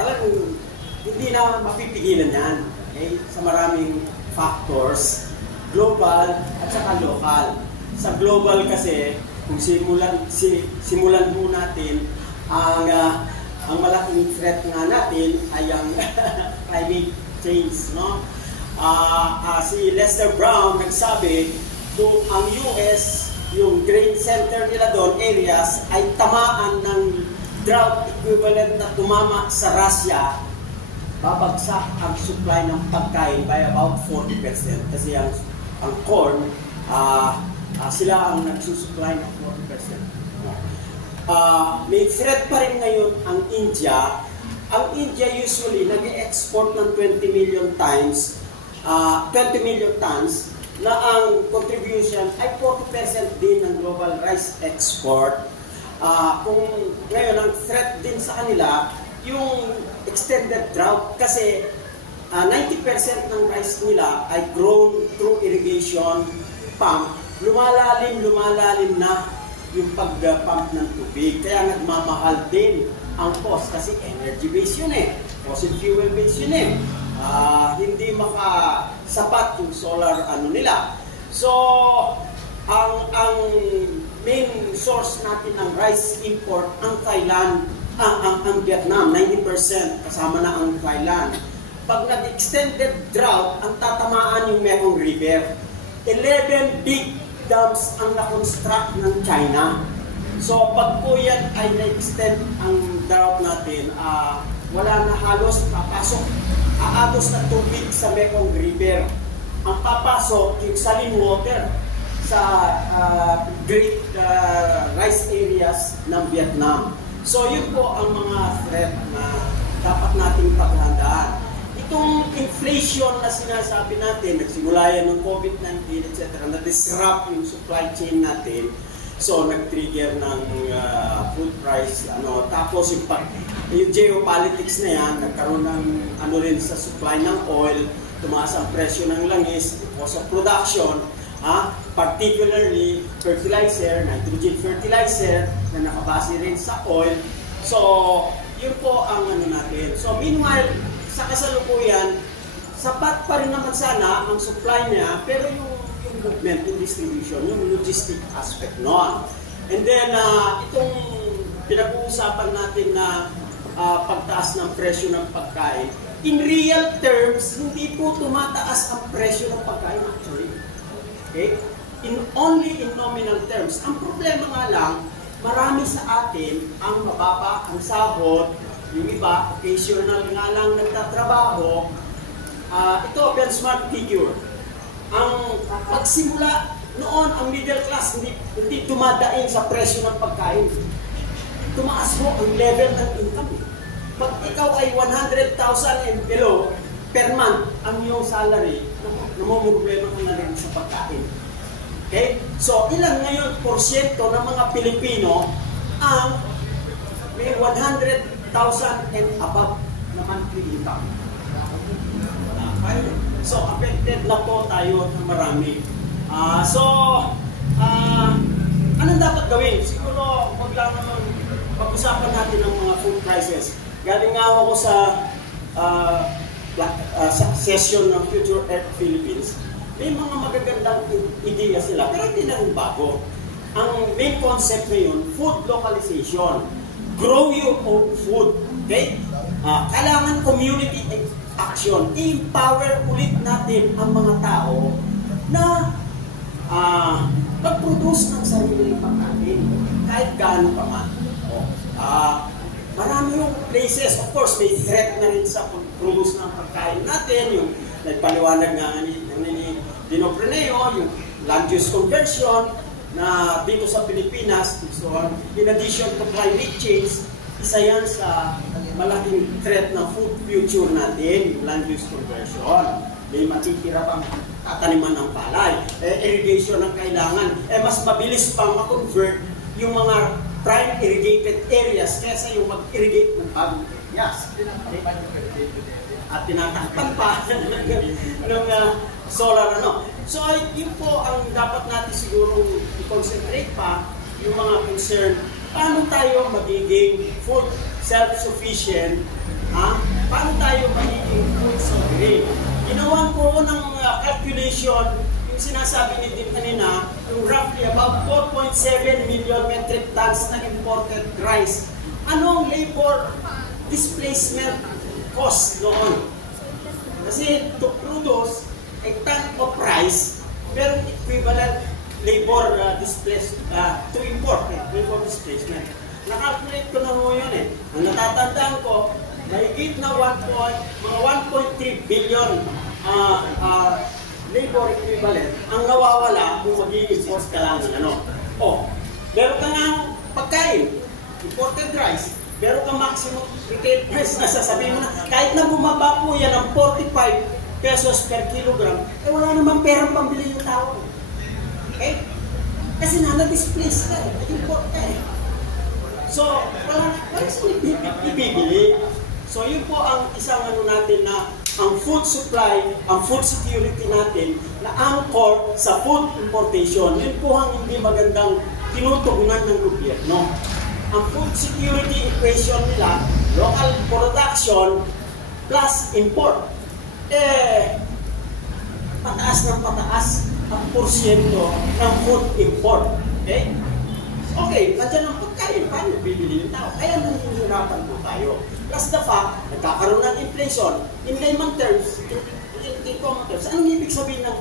talagang hindi na mapipigilan yan. Okay? Sa maraming factors, global at saka local. Sa global kasi, kung simulan mo natin, ang malaking threat nga natin ay ang climate change. No? Si Lester Brown nagsabi, kung ang US, yung grain center nila doon, areas, ay tamaan ng drought equivalent na tumama sa Russia, babagsak ang supply ng pagkain by about 40%. Kasi ang corn, sila ang nagsusupply ng 40%. May threat pa rin ngayon ang India. Ang India usually nag-export ng 20 million tons na ang contribution ay 40% din ng global rice export. Kung ngayon ang threat din sa kanila yung extended drought kasi 90% ng rice nila ay grown through irrigation pump. Lumalalim na yung pag-pump ng tubig. Kaya nagmamahal din ang cost kasi energy based yun fossil fuel based yun hindi makasapat yung solar nila. So ang main source natin ng rice import ang Thailand, ang Vietnam, 90% kasama na ang Thailand. Pag nag-extended drought, ang tatamaan yung Mekong River. 11 big dams ang na-construct ng China. So pag po yan ay na-extend ang drought natin, wala na halos aagos na tubig sa Mekong River. Ang papasok yung saline water sa great rice areas ng Vietnam. So yun po ang mga threat na dapat nating paghandaan. Itong inflation na sinasabi natin, nagsimula yan ng COVID-19, etc., na-disrupt yung supply chain natin. So nag-trigger ng food price, tapos yung geopolitics na yan, nagkaroon ng rin sa supply ng oil, tumaas ang presyo ng langis, cost of production, particularly fertilizer, nitrogen fertilizer na nakabase rin sa oil. So, yun po ang natin. So, meanwhile, sa kasalukuyan, sapat pa rin naman sana ang supply niya, pero yung movement, yung distribution, yung logistic aspect noon. And then, itong pinag-uusapan natin na pagtaas ng presyo ng pagkain, in real terms, hindi po tumataas ang presyo ng pagkain actually. Okay? Only in nominal terms. Ang problema nga lang, marami sa atin ang mababa ang sahod, yung iba, occasional nga lang nagtatrabaho. Ito, benchmark figure. Ang pagsimula noon, ang middle class hindi dumadaing sa presyo ng pagkain. Tumaas mo ang level ng income. Pag ikaw ay 100,000 and below per month ang iyong salary, namumroblema ka na rin sa pagkain. Okay? So, ilan ngayon porsyento ng mga Pilipino ang may 100,000 and above na monthly income? So, affected na po tayo ng marami. Anong dapat gawin? Siguro, wag lang naman pag-usapan natin ng mga food prices. Galing nga ako sa session ng Future Earth Philippines. May mga magagandang ideya sila, pero hindi na rin bago. Ang main concept ngayon, food localization. Grow your own food. Okay? Kailangan community action. I-empower ulit natin ang mga tao na mag-produce ng sariling pagkain. Kahit gaano pa man. Marami yung places, of course, may threat na rin sa pag-produce ng pagkain natin. Yung nagpaliwanag nga ni Dinopreneo, yung land use conversion na dito sa Pilipinas, so in addition to climate change, isa yan sa malaking threat ng food future natin, yung land use conversion. May matitira pang tataniman ng palay, irrigation ang kailangan, mas mabilis pang ma-convert yung mga prime irrigated areas kaysa yung mag-irrigate ng bagong areas. At tinatakpan pa ng solar ano. So yun po ang dapat natin siguro i-concentrate pa, yung mga concern, paano tayo magiging food self-sufficient, paano tayo magiging food sovereign. Ginawan ko ng calculation, yung sinasabi ni Tim kanina, yung roughly about 4.7 million metric tons na imported rice. Anong labor displacement cost noon? Kasi to produce a ton of rice, meron equivalent labor to import, labor displacement. Nakalculate ko na mo yun eh. Ang natatandaan ko, mahigit na 1.3 billion labor equivalent ang nawawala kung mag-i-import ka lang ng ano. Meron ka nga pagkain, imported rice, meron ka maximum retail price na sasabihin mo na, kahit na bumaba po yan ng 45 pesos per kilogram, wala namang perang pambili yung tao. Okay? Kasi na-displace ka eh, nag-import ka eh. So, wala siyang ibibili. So, yun po ang isang ano natin na ang food supply, ang food security natin na anchor sa food importation. Yun po ang hindi magandang tinutugunan ng gobyerno. Ang food security equation nila, local production plus import. Pataas ng pataas ang porsyento ng food import. Okay? Okay, nandiyan ang pagkain. Paano bibili yung tao? Kaya nangyayarapan po tayo. Plus the fact, nagkakaroon ng inflation. In layman terms, in common terms, anong ibig sabihin ng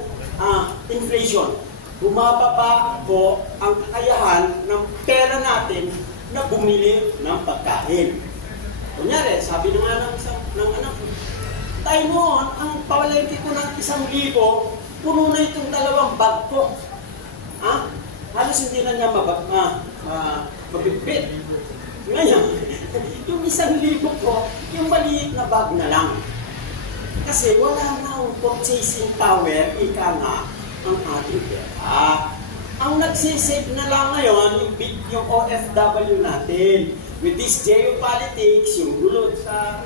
inflation? Bumababa po ang kakayahan ng pera natin na bumili ng pagkain. Kunyari, sabi na nga ng anak ko, tayo mo, ang pawalente ko ng 1,000, puno na itong 2 bag ko. Halos hindi na niya mabibit. Ngayon, yung 1,000 ko, yung maliit na bag na lang. Kasi wala nang purchasing power, ika nga, ang ating pera. Ang nagsisave na lang ngayon, yung OFW natin. With this geopolitics, yung gulo sa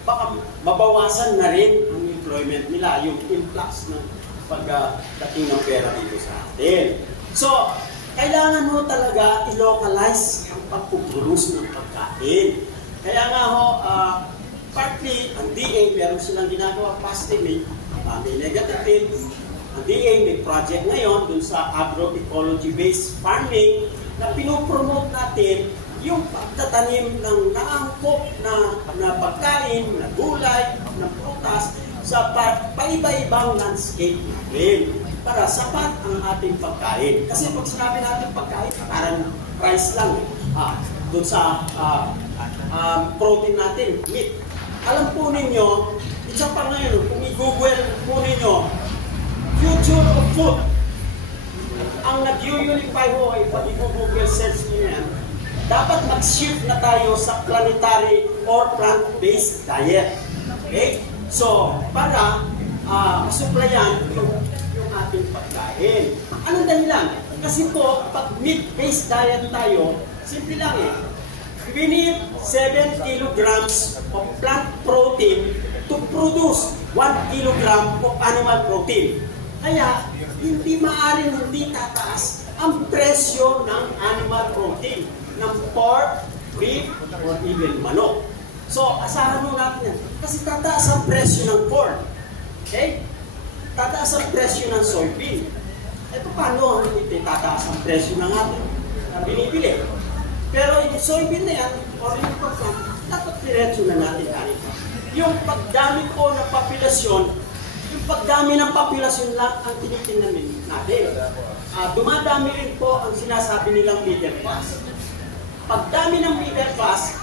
baka mabawasan na rin ang employment nila, yung influx ng pagdating ng pera dito sa atin. So, kailangan mo talaga i-localize ang pagpuproduce ng pagkain. Kaya nga partly, ang DA, meron silang ginagawa positive, may negative. Ang DA may project ngayon dun sa agroecology-based farming na pinopromote natin yung pagtatanim ng naangkop na pagkain, na gulay, na prutas sa paiba-ibang landscape natin para sapat ang ating pagkain. Kasi pag sinabi natin pagkain, parang rice lang doon sa protein natin, meat. Alam po ninyo, isa pa ngayon, kung i-google po ninyo, future of food, ang nag-unify ho ay pag i-google search niyo yan, dapat mag-shift na tayo sa planetary or plant-based diet. Okay? So, para masuplayan yung ating pagkain. Anong dahilan? Kasi po, pag meat-based diet tayo, simple lang eh. We need 7 kilograms of plant protein to produce 1 kilogram of animal protein. Kaya, hindi maaaring hindi tataas ang presyo ng animal protein, ng pork, beef, or even manok. So, asahan mo natin yan. Kasi tataas ang presyo ng corn. Okay? Tataas ang presyo ng soybean. Ito paano hindi tataas ang presyo ng ating binibili? Pero yung soybean na yan, or yung pagkain, dapat diretso na natin kanin. Yung pagdami po ng populasyon, yung pagdami ng populasyon lang ang tinitingnan natin. Dumadami rin po ang sinasabi nilang middle class. Pagdami ng middle class,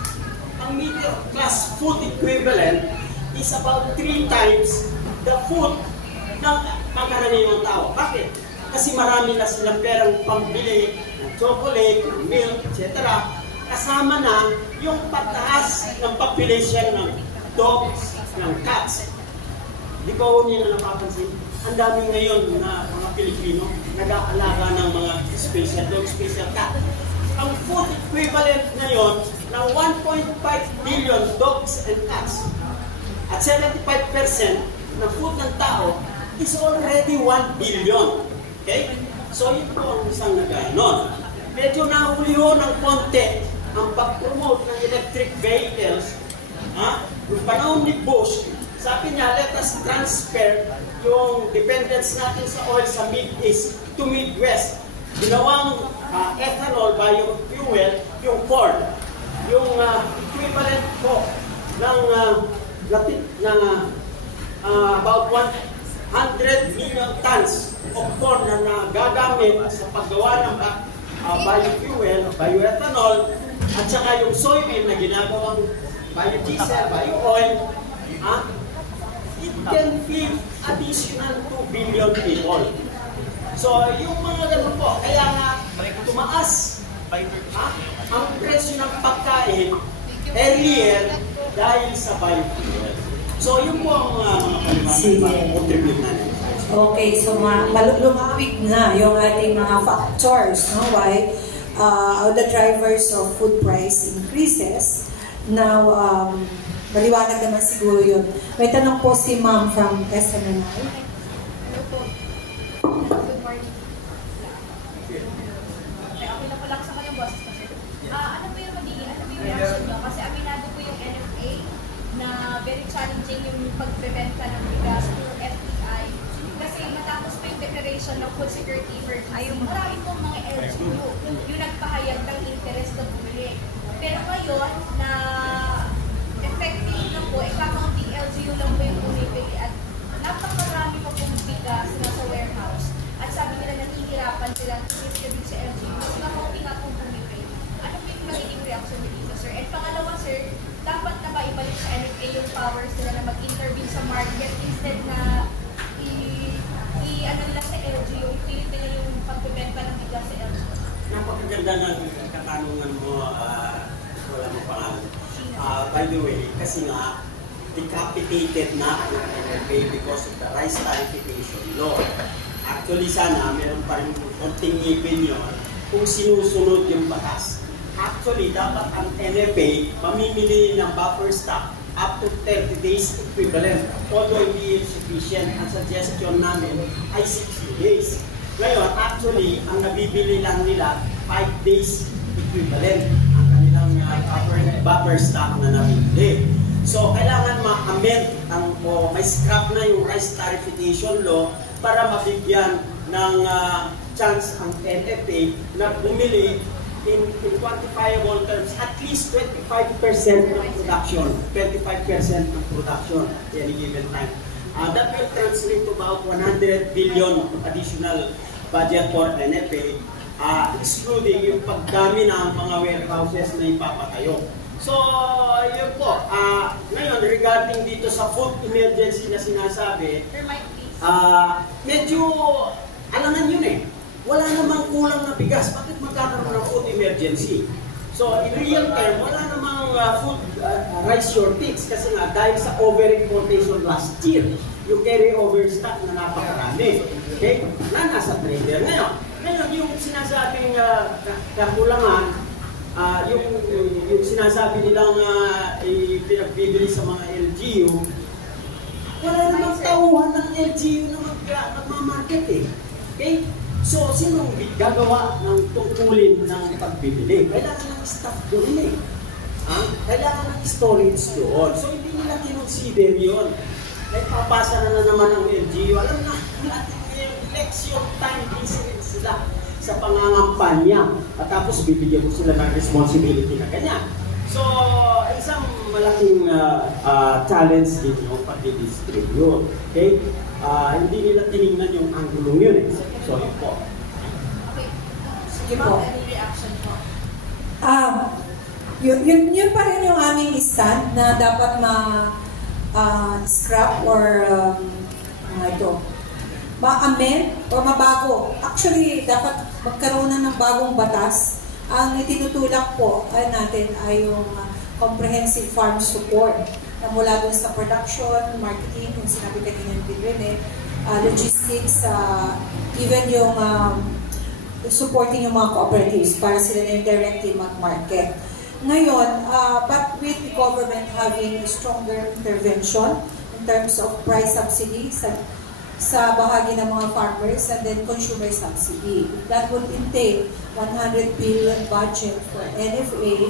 ang middle class food equivalent is about 3 times the food ng pangkaraniwang tao. Bakit? Kasi marami na silang perang pambili ng chocolate, ng milk, etc. Kasama na yung pataas ng population ng dogs, ng cats. Di ko niyo na napapansin? Ang dami ngayon na mga Pilipino nag-aalaga ng mga special dog, special cat. Ang food equivalent ngayon ng 1.5 billion dogs and cats at 75% ng food ng tao is already 1 billion. Okay? So yun po ang isang nagano'n. Medyo nahuli ho ng konti ang pag-promote ng electric vehicles. Yung panahon ni Bush, sabi niya, let us transfer yung dependence natin sa oil sa Mid-East to Midwest. Ginawang ethanol biofuel, yung corn. Yung equivalent po ng about 100 million tons of corn na nagagamit sa paggawa ng biofuel, bioethanol, at saka yung soybean na ginagawang biodiesel, bio-oil, it can feed additional 2 billion people. So, yung mga ganun po, kaya nga tumaas ang presyo ng pagkain earlier dahil sa biofuel. So, yun po ang mga paliwanag natin. Okay, so lumawig na yung ating mga factors, no? Why the drivers of food price increases. Now, maliwanag naman siguro yun. May tanong po si Ma'am from SMNI. Hello po. Good morning. Okay na po lang sa kanyang boss kasi. Ano po yung reaction nyo? Kasi aminado po yung NFA na very challenging yung pagbebenta ng bigas to FPI. Kasi matapos po yung declaration ng food security emergency, marami pong mga LGU yung nagpahayag ng interest na bumili. Pero ngayon, na effective na po, kakaunting LGU lang po yung bumibili at napakarami pa pong bigas na sa warehouse. At sabi nila nahihirapan sila kasi sa LGU. Kasi kakaunting nga pong bumibili. Ano po yung magiging reaction dito, sir? And pangalawa, sir, dapat na ba ibalik sa NFA yung powers nila na mag-intervene sa market instead na ano nila sa LGU, ipilit nila yung pagbibenta ng bigas sa LGU? Napakaganda ng katanungan mo, wala mo pangalan. By the way, kasi nga, decapitated na ang NFA because of the rice tarification law. Actually, sana, meron pa rin konting ngipin yun kung sinusunod yung batas. Actually, dapat ang NFA mamimili ng buffer stock up to 30 days equivalent. Although hindi sufficient, ang suggestion namin ay 60 days. Ngayon, actually, ang nabibili lang nila 5 days equivalent ang kanilang buffer stock na nabibili. So, kailangan ma-amend o may scrap na yung rice tarification law para mabigyan ng chance ang NFA na bumili in quantifiable terms, at least 25% ng production. 25% ng production at any given time. That will translate to about 100 billion additional budget for NFA, excluding yung pagdami ng mga warehouses na ipapatayo. So, yun po. Ngayon, regarding dito sa food emergency na sinasabi, medyo, alangan yun eh. Wala namang kulang na bigas. Bakit magkakaroon ng food emergency? So, in real term, wala namang food rice shortage kasi nga dahil sa over-importation last year, yung carry-over stock na napakarami. Okay? Na nasa trader ngayon. Ngayon, yung sinasabing kakulangan, yung sinasabi nilang pinagbibili sa mga LGU, wala namang tauhan ng LGU na magmamarket eh. Okay? So, sinong gagawa ng tungkulin ng pagbibili? Kailangan ng stock doon eh. Kailangan ng storage doon. So, hindi nila kinonsider yun. Kahit papasa na naman ang LGU, alam na natin yung election time business sila sa pangangampanya. At tapos, bibigyan mo sila ng responsibility na ganyan. So, isang malaking challenge din yung pag-distribute. Okay? Hindi nila tinignan yung angulong yun eh. So, yun po. Okay. Sige po. Any reaction po? Yun pa rin yung aming stand na dapat ma-scrap or ma-amend or mabago. Actually, dapat magkaroon na ng bagong batas. Ang itinutulak po natin ay yung comprehensive farm support na mula dun sa production, marketing, yung sinabi kanina ng Rene, logistics, even yung supporting yung mga cooperatives para sila na yung directly mag-market. Ngayon, but with the government having stronger intervention in terms of price subsidy sa bahagi ng mga farmers and then consumer subsidy. That would entail 100 billion budget for NFA.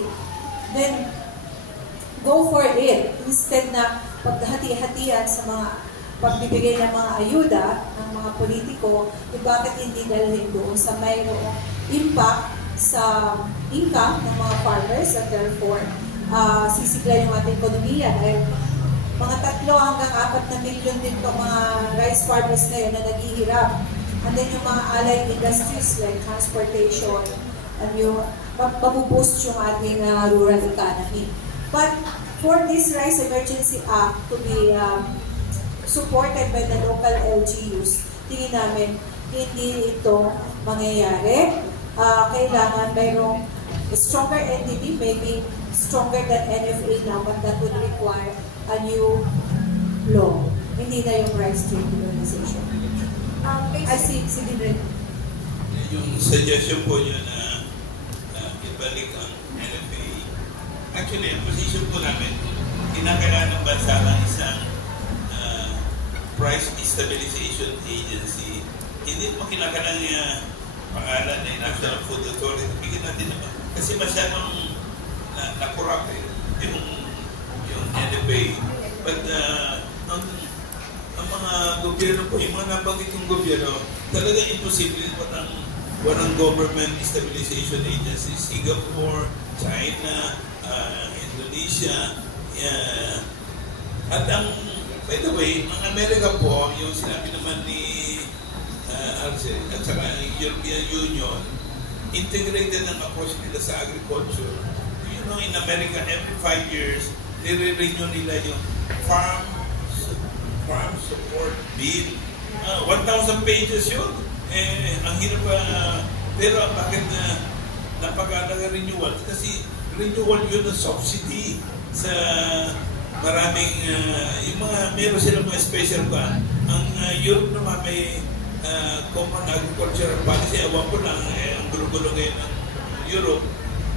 Then, go for it. Instead na paghati-hatian sa mga pagbibigay ng mga ayuda ng mga politiko, bakit hindi dalhin doon sa mayroong impact sa income ng mga farmers and therefore sisigla yung ating ekonomiya dahil mga 3 hanggang 4 na milyon din po mga rice farmers ngayon na naghihirap. And then yung mga allied industries like transportation and yung mabuboost yung ating rural economy. But for this Rice Emergency Act to be supported by the local LGUs, tingin namin hindi ito mangyayari. Kailangan mayroong stronger entity, maybe stronger than NFA now, but that would require a new law. Hindi na yung rice trade organization. Si Dinren. Yung suggestion po nyo na ibalik ang NFA. Actually, ang position po namin, kinakailangan ng bansa ng isang price stabilization agency. Hindi mo kinakailangan niya pangalan na National Food Authority. Bigyan natin naman. Kasi masyadong na-corrupt yung NFA. But ang mga gobyerno po, yung mga nabanggit yung gobyerno, talaga imposible walang government stabilization agency. Singapore, China, Indonesia, at by the way, ang Amerika po, yung sinabi naman ni Arce, at saka European Union, integrated ang approach nila sa agriculture. You know, in America, every 5 years, nire-renew nila yung farm support bill. 1,000 pages yun. Ang hirap pero bakit napagalaga renewal? Kasi renewal yun ng subsidy sa maraming, yung mga, meron silang mga special ban. Ang Europe naman may common agricultural policy. Awan ko lang, ang gulo-gulo ngayon ng Europe.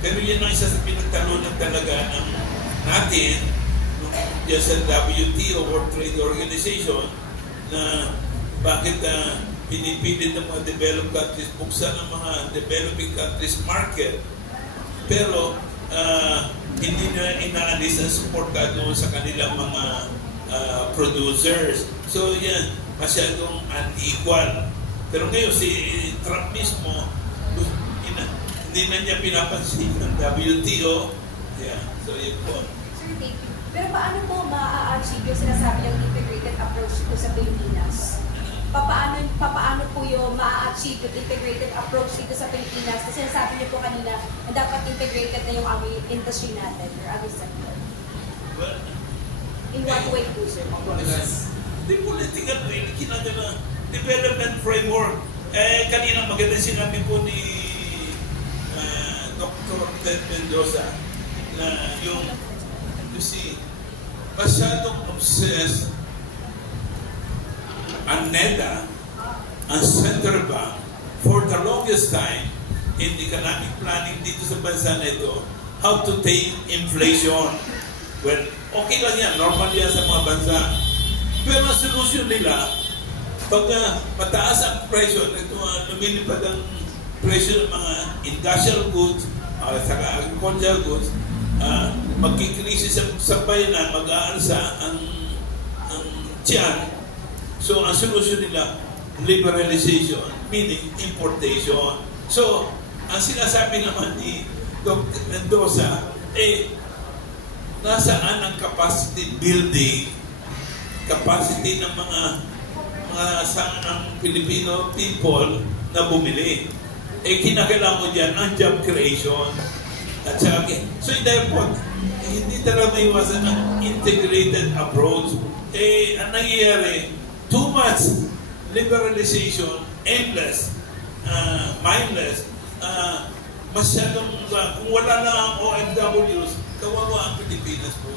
Pero yun ang isa sa pinagtalunan talaga ng natin diyan sa WTO, World Trade Organization, na bakit pinipilit ng mga developed countries buksan ng mga developing countries market, pero hindi na inaalis ang suporta doon sa kanilang mga producers. So yan, masyadong unequal. Pero ngayon si Trump mismo, hindi na niya pinapansin ng WTO. Yeah, so yun po. Sir, thank you. Pero paano po ma-achieve yung sinasabi yung integrated approach po sa Pilipinas? Paano po yung ma-achieve yung integrated approach dito sa Pilipinas? Kasi sinasabi niyo po kanina na dapat integrated na yung industry natin or agri sector. Well, in what way po, sir? The political will, kinagana development framework. Kanina maganda sinabi po ni Dr. Ted Mendoza na yung masyadong obsessed ang NEDA, ang Central Bank, for the longest time in economic planning dito sa bansa nito, how to tame inflation. Well, okay lang yan, normal yan sa mga bansa. Pero ang solusyon nila, pag mataas ang presyo, lumilipad ang presyo ng mga industrial goods, saka agricultural goods, magkikrisis sa bayanan, mag-aalsa ang tiyan. So, ang solusyon nila, liberalization, meaning importation. So, ang sinasabi naman ni Dr. Mendoza, nasaan ang capacity building, capacity ng mga saan ng Filipino people na bumili. Kinakailangan mo dyan ang job creation. At saka, so therefore, hindi talaga may iwasan ng integrated approach. Ang nangyayari, too much liberalization, aimless, mindless, masyadong, kung wala na ang OFWs, kawawa ang Pilipinas po.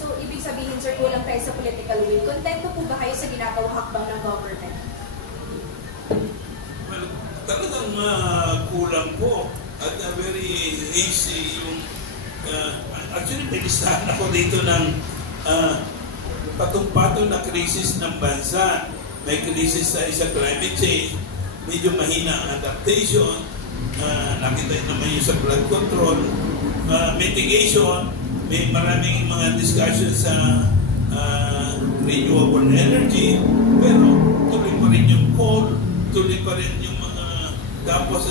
So, ibig sabihin, sir, kulang tayo sa political will. Kontento po ba kayo sa ginagawang hakbang ng government? Well, talagang kulang po at very hazy yung actually may listahan ako dito ng patong-patong na krisis ng bansa. May krisis sa climate change, medyo mahina ang adaptation, nakita naman yung sa blood control, mitigation, may maraming mga discussions sa renewable energy, pero tuloy pa rin yung coal, tuloy pa rin yung mga tapos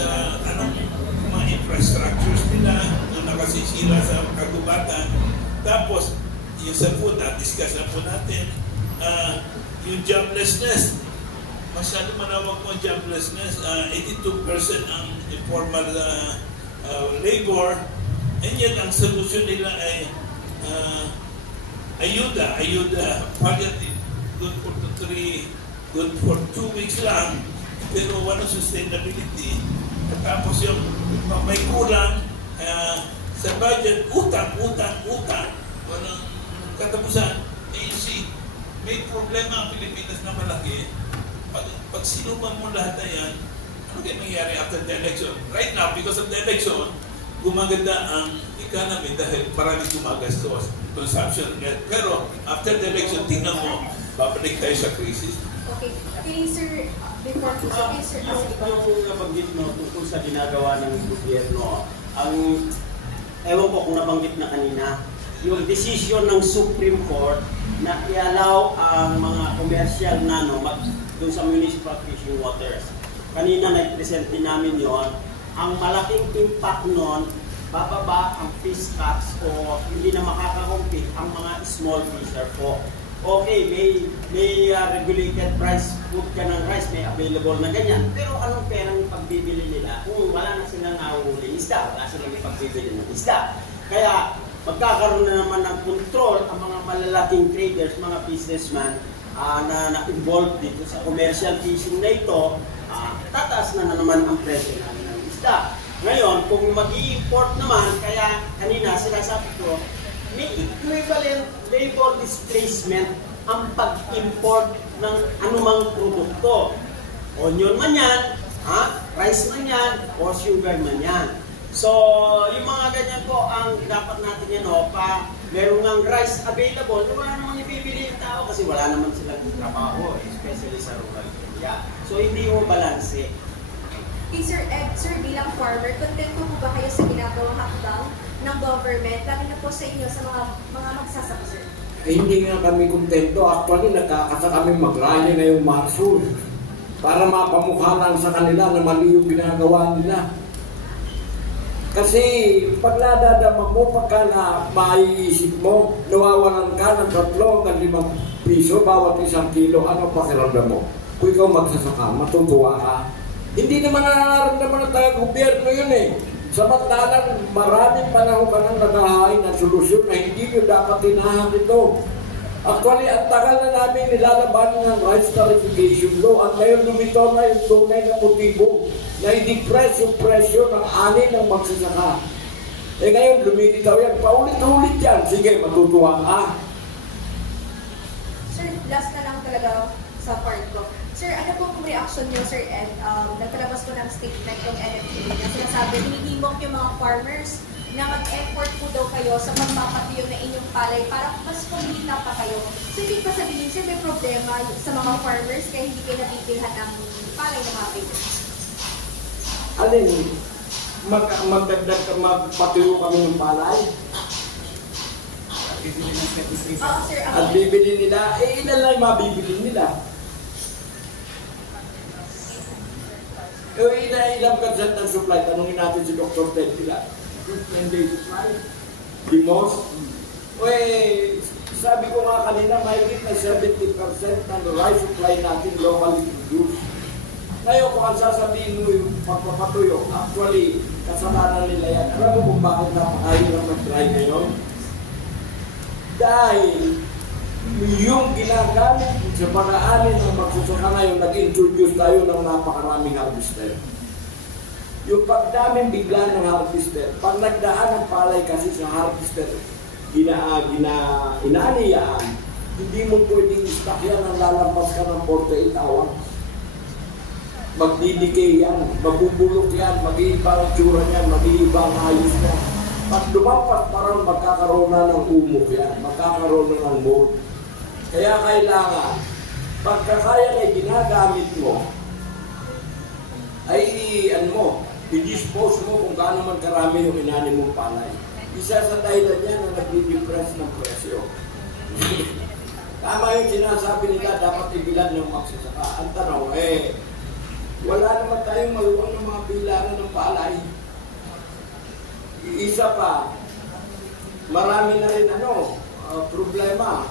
mga infrastructures nila na nakasisira sa kagubatan. Tapos yung sa food, na-discuss na po natin, yung joblessness, masyado manawag po ang joblessness, 82% ang informal labor, and yet ang solusyon nila ay ayuda, palliative, good for 2 weeks lang, pero walang sustainability. At tapos yung may kulang sa budget, utang, walang katapusan. May problema ang Pilipinas na malaki. Pag sinuman mo lahat na yan, ano kaya nangyari after the election? Right now, because of the election, gumaganda ang economy dahil maraming gumagastos, consumption. Pero after the election, tingnan mo, babalik tayo sa crisis. Okay. Okay, sir, before po sir, yung nabanggit mo tungkol sa ginagawa ng gobyerno, ang ewan ko kung nabanggit na kanina, yung decision ng Supreme Court na i-allow ang mga commercial na doon sa municipal fishing waters. Kanina nag-present din namin yon. Ang malaking impact nun, bababa ang fish catch o hindi na makakakompete ang mga small fisher po. Okay, may regulated price, food ka ng rice, may available na ganyan. Pero anong perang pagbibili nila kung wala na silang nahuhuling isda, wala silang ipagbibili ng isda. Kaya magkakaroon na naman ng control ang mga malalaking traders, mga businessmen na na-involved dito sa commercial fishing na ito, tataas na naman ang presyo ng isda. Ngayon, kung mag-i-import naman, kaya kanina sinasabi ko, may equivalent labor displacement ang pag-import ng anumang produkto. Onion man yan, rice man yan, o sugar man yan. So, yung mga ganyan po ang dapat natin meron ng rice available, wala namang ibibili yung tao kasi wala naman silang trabaho, especially sa rural area. So, hindi mo balanse. Okay, Sir Ed, sir, bilang farmer, kontento po ba kayo sa ginagawang hakbang ng government, lalo na po sa inyo, sa mga magsasaka, sir? Hindi nga kami kontento. Actually, nagkakasa kami mag-rally na yung Marsul para mapamukha lang sa kanila na mali yung ginagawa nila. Kasi pag nadadama mo, pagka na maiisip mo, nawawalan ka ng 3 hanggang 5 piso bawat 1 kilo, ano pakiramdam mo? Kung ikaw magsasaka, matutuwa ka. Hindi naman nararamdaman ng taga-gobyerno yun eh. Samantalang maraming panahon ka nang naghahain ng solusyon na hindi nyo dapat tinahan ito. Actually, ang tagal na namin nilalaban ng rice tarification law at ngayon lumitaw na yung tunay na motibo na i-depress yung presyo ng ani ng magsasaka. Eh ngayon, lumilitaw yan. Paulit-ulit yan. Sige, matutuwa ka. Sir, last na lang talaga sa part ko. Sir, ano pong reaction niyo, Sir Ed? Nagtalabas ko ng statement yung NFA na sinasabi, hinihimok yung mga farmers na mag-effort po daw kayo sa pagpapatiyo na inyong palay para mas kumita pa kayo. So, hindi pa sabihin, sir, may problema sa mga farmers kaya hindi kayo nabibilhan ng palay ng mga kayo. Alin, magpatuyo kami ng palay? Oo, sir. At bibili nila, ilan lang mabibili nila? Ilang percent ng supply, tanungin natin si Dr. Ted nila. Hindi supply. The most? Sabi ko nga kanina, mahigit na 70% ng rice supply natin locally produced. Ngayon, kung ang sasabihin mo yung pagpapatuyo, actually, kasalanan nila yan. Alam mo kung bakit napakahirap mag-try ngayon? Dahil yung ginagamit sa paraanin ng magsasaka ngayon, nag-introduce tayo ng napakaraming harvester. Yung pagdaming bigla ng harvester, pag nagdaan ng palay kasi sa harvester, inaaniyaan, hindi mo pwedeng stock yan ang lalampas ka ng 48 hours. Magdidikay yan, mabubulok yan, mag-iiba ang tsura yan, mag-iiba ang ayos niya. Pag lumampas parang magkakaroon na ng umok yan, magkakaroon na ng mold. Kaya kailangan, pagkakaya na ginagamit mo, ay i-dispose mo kung gaano man karami yung inani mong palay. Isa sa dahilan niya na nag-depress ng presyo. Tama yung sinasabi nila, dapat ibilad ng magsasaka. Ang tanong, wala naman tayong maluwang ng mga bilangan ng palay. Isa pa, marami na rin problema.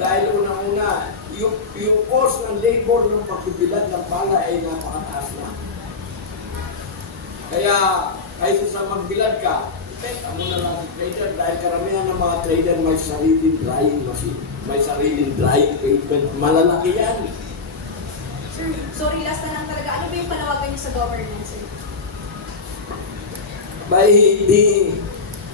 Dahil unang-una, yung cost ng labor ng pagbibilad ng palay ay napakataas na. Kaya, kaysa sa magbilad ka, mo na lang si trader dahil karamihan ng mga trader may sariling drying machine. May sariling drying equipment. Malalaki yan. Sir, sorry, last na lang talaga. Ano ba yung panawagan niyo sa government, sir? Hindi.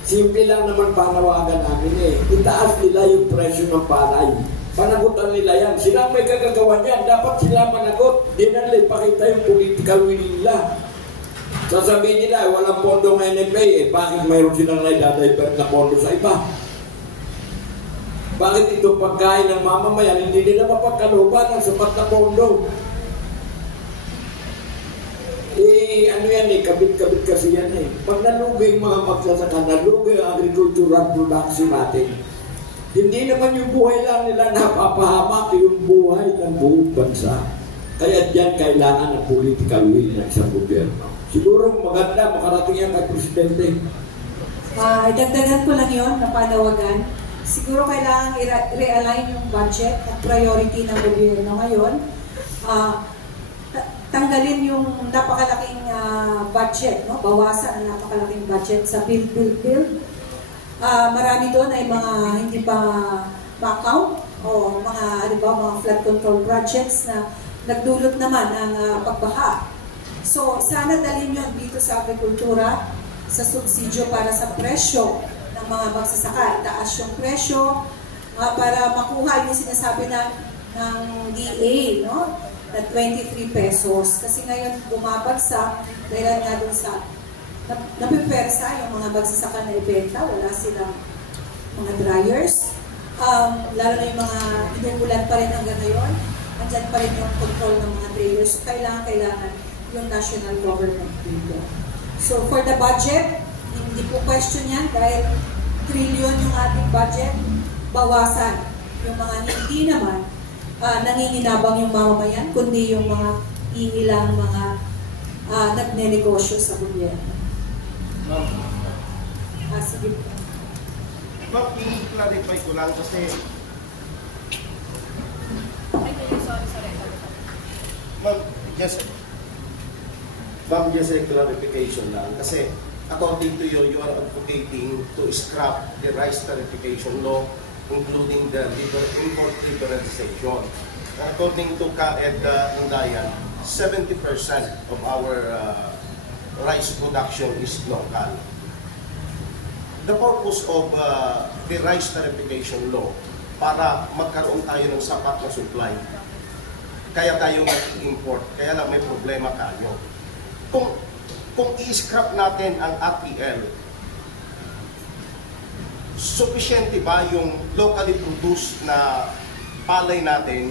Simple lang naman panawagan namin Itaas nila yung presyo ng palay. Panagutan nila yan. Sila may kagagawa niyan. Dapat sila managot. Di na nila ipakita yung political will nila. Sasabihin nila, walang pondo ng NFA bakit mayroon silang naidadivert na pondo sa iba? Bakit itong pagkain ng mamamayan, hindi nila mapagkaluban ng sapat na pondo? Kabit-kabit kasi yan Pag nalugay mga magsasaka, nalugay ang agricultural production natin, hindi naman yung buhay lang nila napapahamak, yung buhay ng buong bansa. Kaya diyan kailangan ng political will ng isang gobyerno. Siguro maganda makarating yan kay Presidente. Dagdagan ko lang yon na panawagan. Siguro kailangan i-realign yung budget at priority ng gobyerno ngayon. Tanggalin yung napakalaking budget, bawasan ang napakalaking budget sa build. Marami doon ay mga hindi pa ma-account o mga flood control projects na nagdulot naman ng pagbaha. So, sana dalhin yun dito sa agrikultura, sa subsidyo para sa presyo ng mga magsasaka. Itaas yung presyo para makuha yung sinasabi ng DA, na 23 pesos. Kasi ngayon bumabagsak dahil nga doon sa napipersa yung mga magsasaka na ibenta. Wala silang mga dryers. Lalo na yung mga inuulan pa rin hanggang ngayon. Andyan pa rin yung control ng mga traders. So, kailangan yung national government dito. So, for the budget, hindi po question yan dahil trillion yung ating budget, bawasan yung mga hindi naman nanginginabang yung mamamayan, kundi yung mga iilang mga nagnenegosyo sa gobyerno. Sige po. Ma'am, i-clarify ko lang kasi Ma'am, just a clarification lang. Kasi according to you are advocating to scrap the rice tarification law, including the import liberalization. According to Kaed Indayan, 70% of our rice production is local. The purpose of the rice tarification law, para magkaroon tayo ng sapat na supply. Kaya tayo mag-import, kaya lang may problema tayo. Kung i-scrap natin ang ATL, sufficiente ba yung locally produced na palay natin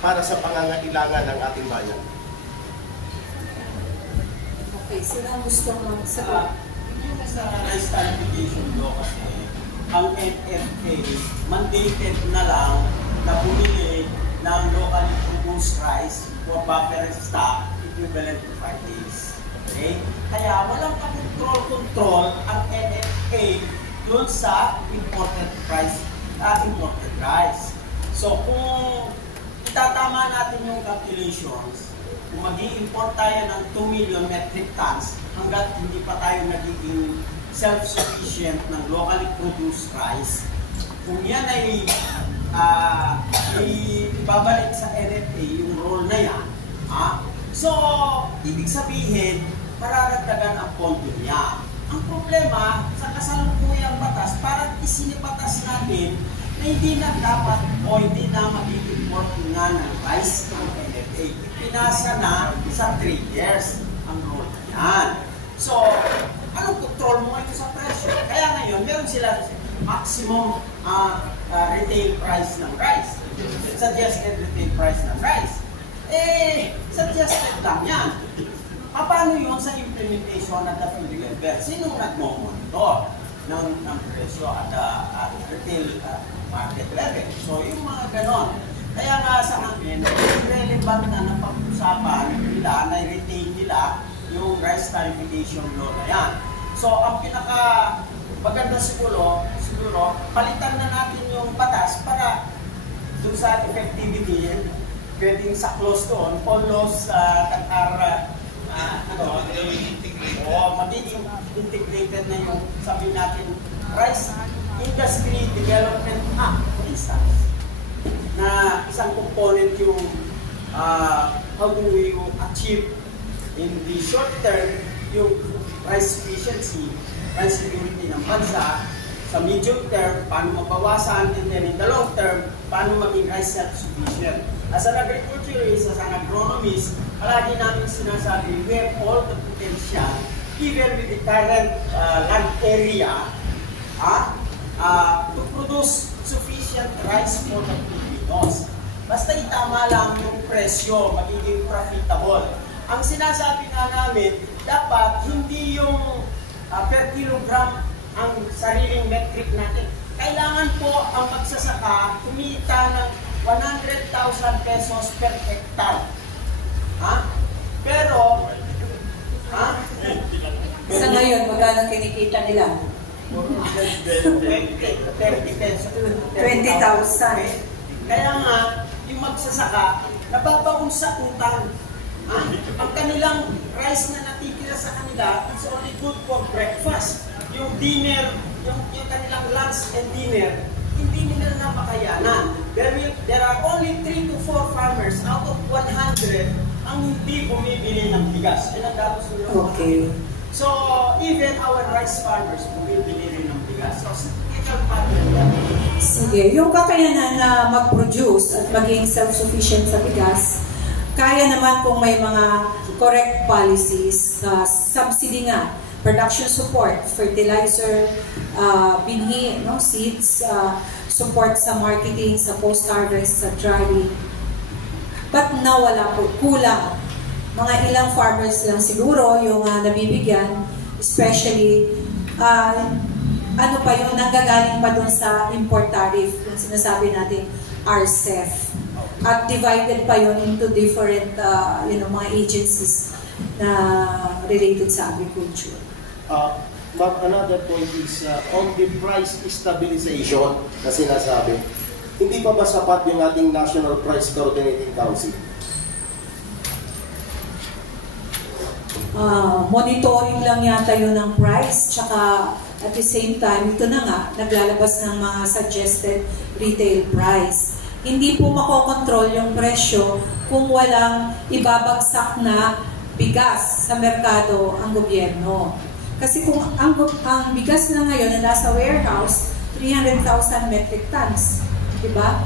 para sa pangangailangan ng ating bayan? Okay, sino ang gusto magsagot? Yung sa rice tarification law kasi, ang NFA mandated na lang na bumili ng locally produced rice for buffer stock equivalent to 5 days. Okay? Kaya walang control ang NFA dun sa imported rice. So kung itatama natin yung calculations, kung mag-i-import tayo ng 2 million metric tons hanggat hindi pa tayo nagiging self-sufficient ng locally produced rice, kung yan ay ibabalik sa NFA yung role na yan. So, ibig sabihin, mararagdagan ang pondo niya. Ang problema, sa kasalukuyang batas, parang isinibatas natin na hindi na dapat o hindi na mag-import nga ng rice ng NFA. Pinasa na sa 3 years ang role niyan. So, anong control mo ito sa presyo? Kaya ngayon, meron sila maximum retail price ng rice. Suggested retail price ng rice. Suggested lang yan. Paano yun sa implementation at the field level? Sinong nagmo-monitor ng presyo at retail market level? So, yung mga ganon. Kaya nga sa amin, relevant na napag-usapan nila, na-retain nila yung rice tarification law na yan. So, ang maganda siguro, palitan na natin yung batas para doon sa effectivity, pwedeng sa close doon, almost magiging integrated na yung sabi natin Rice Industry Development Act, for instance, na isang component yung how do we achieve in the short term yung rice efficiency, rice security ng bansa, sa medium term, paano mabawasan, and then in the long term, paano maging rice self-sufficient. As an agriculturist, as an agronomist, palagi namin sinasabi, we have all the potential, even with the current land area, to produce sufficient rice for the Filipinos. Basta itama lang yung presyo, magiging profitable. Ang sinasabi nga namin, dapat hindi yung per kilogram ang sariling metric natin. Kailangan po ang magsasaka kumita ng 100,000 pesos per hectare. Pero, Sa ngayon, magkano kinikita nila? 20 pesos. 20,000. Kaya nga, yung magsasaka, nababaon sa utang. Ang kanilang rice na natitira sa kanila is only good for breakfast. Yung dinner, yung kanilang lunch and dinner, hindi nila napakayanan. There are only 3 to 4 farmers out of 100 ang hindi bumibili ng bigas. Okay. So, even our rice farmers bumibili rin ng bigas. So, critical pattern yan. Sige, yung kakayanan na mag-produce at maging self-sufficient sa bigas, kaya naman kung may mga correct policies, subsidy nga, production support, fertilizer, binhi, seeds, support sa marketing, sa post-harvest, sa drying. But nawala po, kulang. Mga ilang farmers lang siguro yung nabibigyan, especially, ano pa yung nanggagaling pa dun sa import tariff, yung sinasabi natin, RCEF. At divided pa yun into different mga agencies na related sa agriculture. But another point is on the price stabilization na sinasabi, hindi pa ba sapat yung ating National Price Coordinating Council? Monitoring lang yata yun ng price, tsaka at the same time, ito na nga, naglalabas ng mga suggested retail price. Hindi po makokontrol yung presyo kung walang ibabagsak na bigas sa merkado ang gobyerno. Kasi kung ang bigas na ngayon na nasa warehouse, 300,000 metric tons, diba?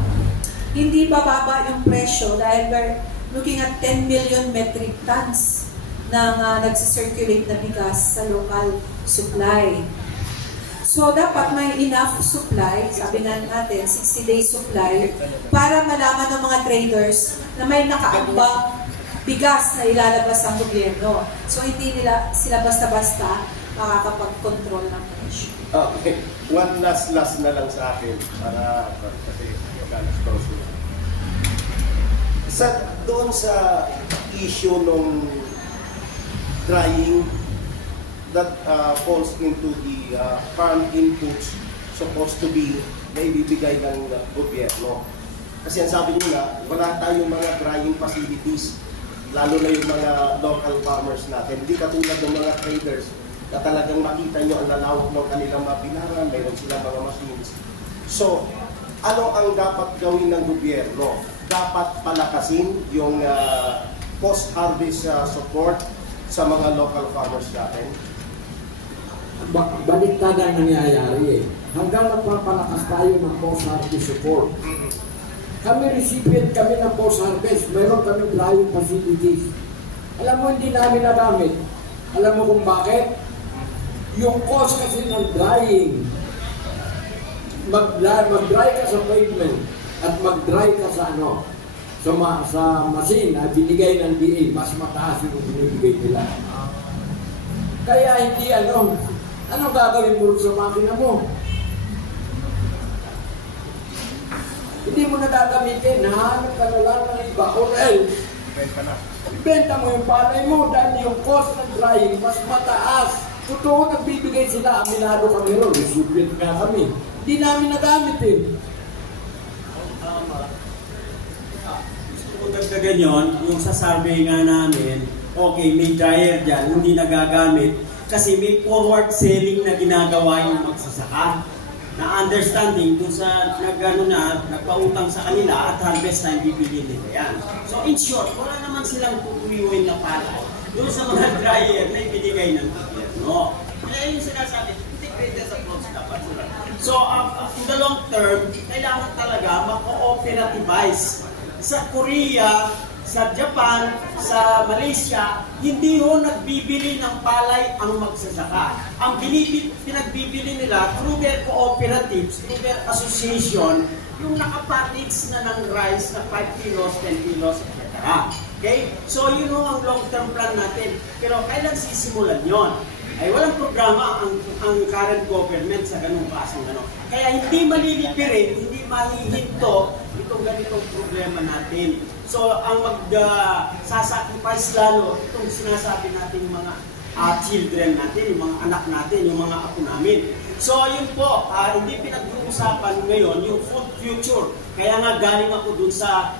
Hindi bababa yung presyo dahil we're looking at 10 million metric tons na nagsisirculate na bigas sa local supply. So, dapat may enough supply, sabi nga natin, 60-day supply, para malaman ng mga traders na may nakaambang bigas na ilalabas ang gobyerno. So, hindi nila sila basta-basta makakapag-control ng presyo. Okay. One last na lang sa akin para kasi doon sa issue ng drying that falls into the farm inputs supposed to be na ibibigay ng gobyerno. Kasi ang sabi nila, wala tayong mga drying facilities, lalo na yung mga local farmers natin. Hindi katulad ng mga traders na talagang makita nyo ang lalawak ng kanilang mga pinaran, mayroon silang mga machines. So, ano ang dapat gawin ng gobyerno? Dapat palakasin yung post-harvest support sa mga local farmers natin? Baliktad ang nangyayari eh. Hanggang nagpapalakas tayo ng post-harvest support. Kami recipient kami ng post-harvest. Meron kami drying facilities. Alam mo, hindi namin nagamit. Alam mo kung bakit? Yung cost kasi ng drying, mag-dry ka sa pavement at mag-dry ka sa sa machine na binigay ng DA, mas mataas yung binibigay nila. Kaya hindi anong gagawin mo sa makina mo? Hindi mo na gagamitin, nahanap ka na lang ng iba or else ibenta mo yung palay mo dahil yung cost ng drying mas mataas. Totoo, nagbibigay sila, aminado kami ron, recipient nga kami. Hindi namin nagamit eh. Gusto ko dagdagan yun, yung sa survey nga namin, okay, may dryer dyan, hindi nagagamit, kasi may forward selling na ginagawa yung magsasaka. Na understanding dun sa nagpautang sa kanila at harvest time bibili nila yan. So in short, wala naman silang tutuliwin na palay doon sa mga dryer na ibinigay ng gobyerno. Kaya yung sinasabi, integrated approach dapat sila. So in the long term, kailangan talaga ma-cooperativize. Sa Korea, sa Japan, sa Malaysia, hindi ho nagbibili ng palay ang magsasaka. Ang pinagbibili nila through their cooperatives, through their association, yung nakapackage na ng rice na 5 kilos, 10 kilos, etc. Okay? So yun ho ang long-term plan natin. Pero kailan sisimulan yon? Ay walang programa ang current government sa ganung klaseng Kaya hindi malilipirin, hindi mahihinto itong ganitong problema natin. So, ang mag-sasacrifice lalo, itong sinasabi natin mga children natin, yung mga anak natin, yung mga apo namin. So, yun po, hindi pinag-uusapan ngayon yung food future. Kaya nga galing ako dun sa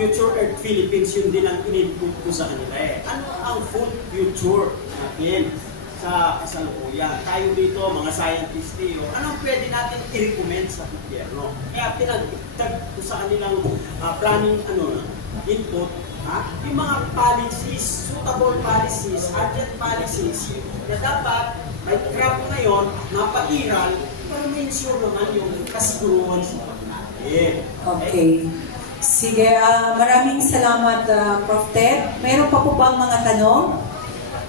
Future Earth Philippines, yun din ang in-input ko sa kanila eh. Ano ang food future natin sa kasalukuyan? Tayo dito, mga scientists tayo, anong pwede natin i-recommend sa gobyerno? Kaya pinag-tag ko sa kanilang planning input, yung mga policies, suitable policies, urgent policies, na dapat may crop ngayon, napairal, para ma-ensure naman yung kasiguruhan sa natin. Okay. Sige, maraming salamat, Prof. Ted. Mayroon pa po bang mga tanong?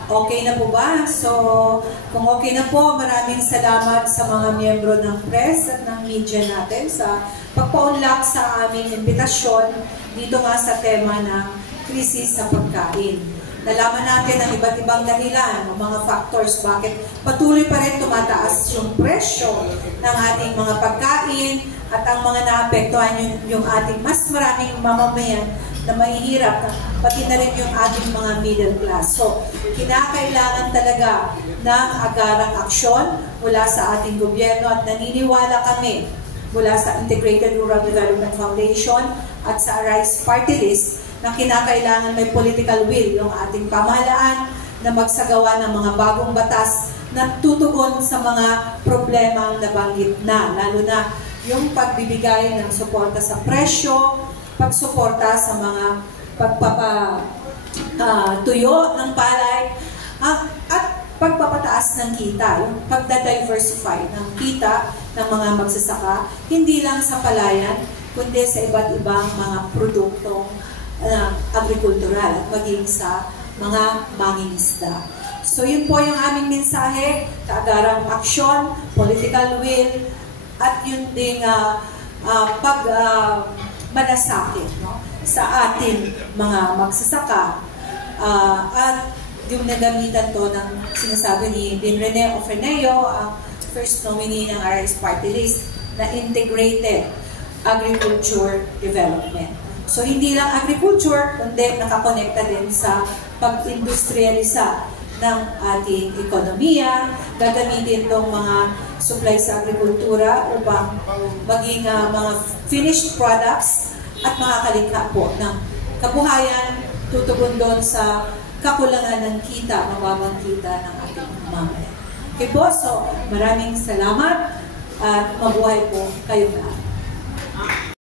Okay na po ba? So, kung okay na po, maraming salamat sa mga miyembro ng press at ng media natin sa pagpaunlak sa aming imbitasyon dito nga sa tema ng krisis sa pagkain. Nalaman natin ang iba't ibang dahilan, mga factors bakit patuloy pa rin tumataas yung presyo ng ating mga pagkain at ang mga naapektuhan yung ating mas maraming mamamayan na mahihirap, pati na rin yung ating mga middle class. So, kinakailangan talaga ng agarang aksyon mula sa ating gobyerno at naniniwala kami mula sa Integrated Rural Development Foundation at sa Arise Party List na kinakailangan may political will yung ating pamahalaan na magsagawa ng mga bagong batas na tutugon sa mga problemang nabanggit na, lalo na yung pagbibigay ng suporta sa presyo, pagsuporta sa mga pagpapatuyo ng palay, at pagpapataas ng kita, yung pagda-diversify ng kita ng mga magsasaka, hindi lang sa palayan, kundi sa iba't ibang mga produktong agrikultural at maging sa mga mangingisda. So yun po yung aming mensahe, kaagarang aksyon, political will, at yun ding malasakit sa ating mga magsasaka. At yung nagamitan to ng sinasabi ni Dean Rene Ofreneo, ang first nominee ng Arise Party List, na integrated agriculture development. So hindi lang agriculture, kundi nakakonekta din sa pag-industrialisa ng ating ekonomiya, gagamitin itong mga supply sa agrikultura upang maging mga finished products at makakalingka po ng kabuhayan, tutugon doon sa kakulangan ng kita, mababang kita ng ating mamamayan. Okay po, so maraming salamat at mabuhay po kayo lahat.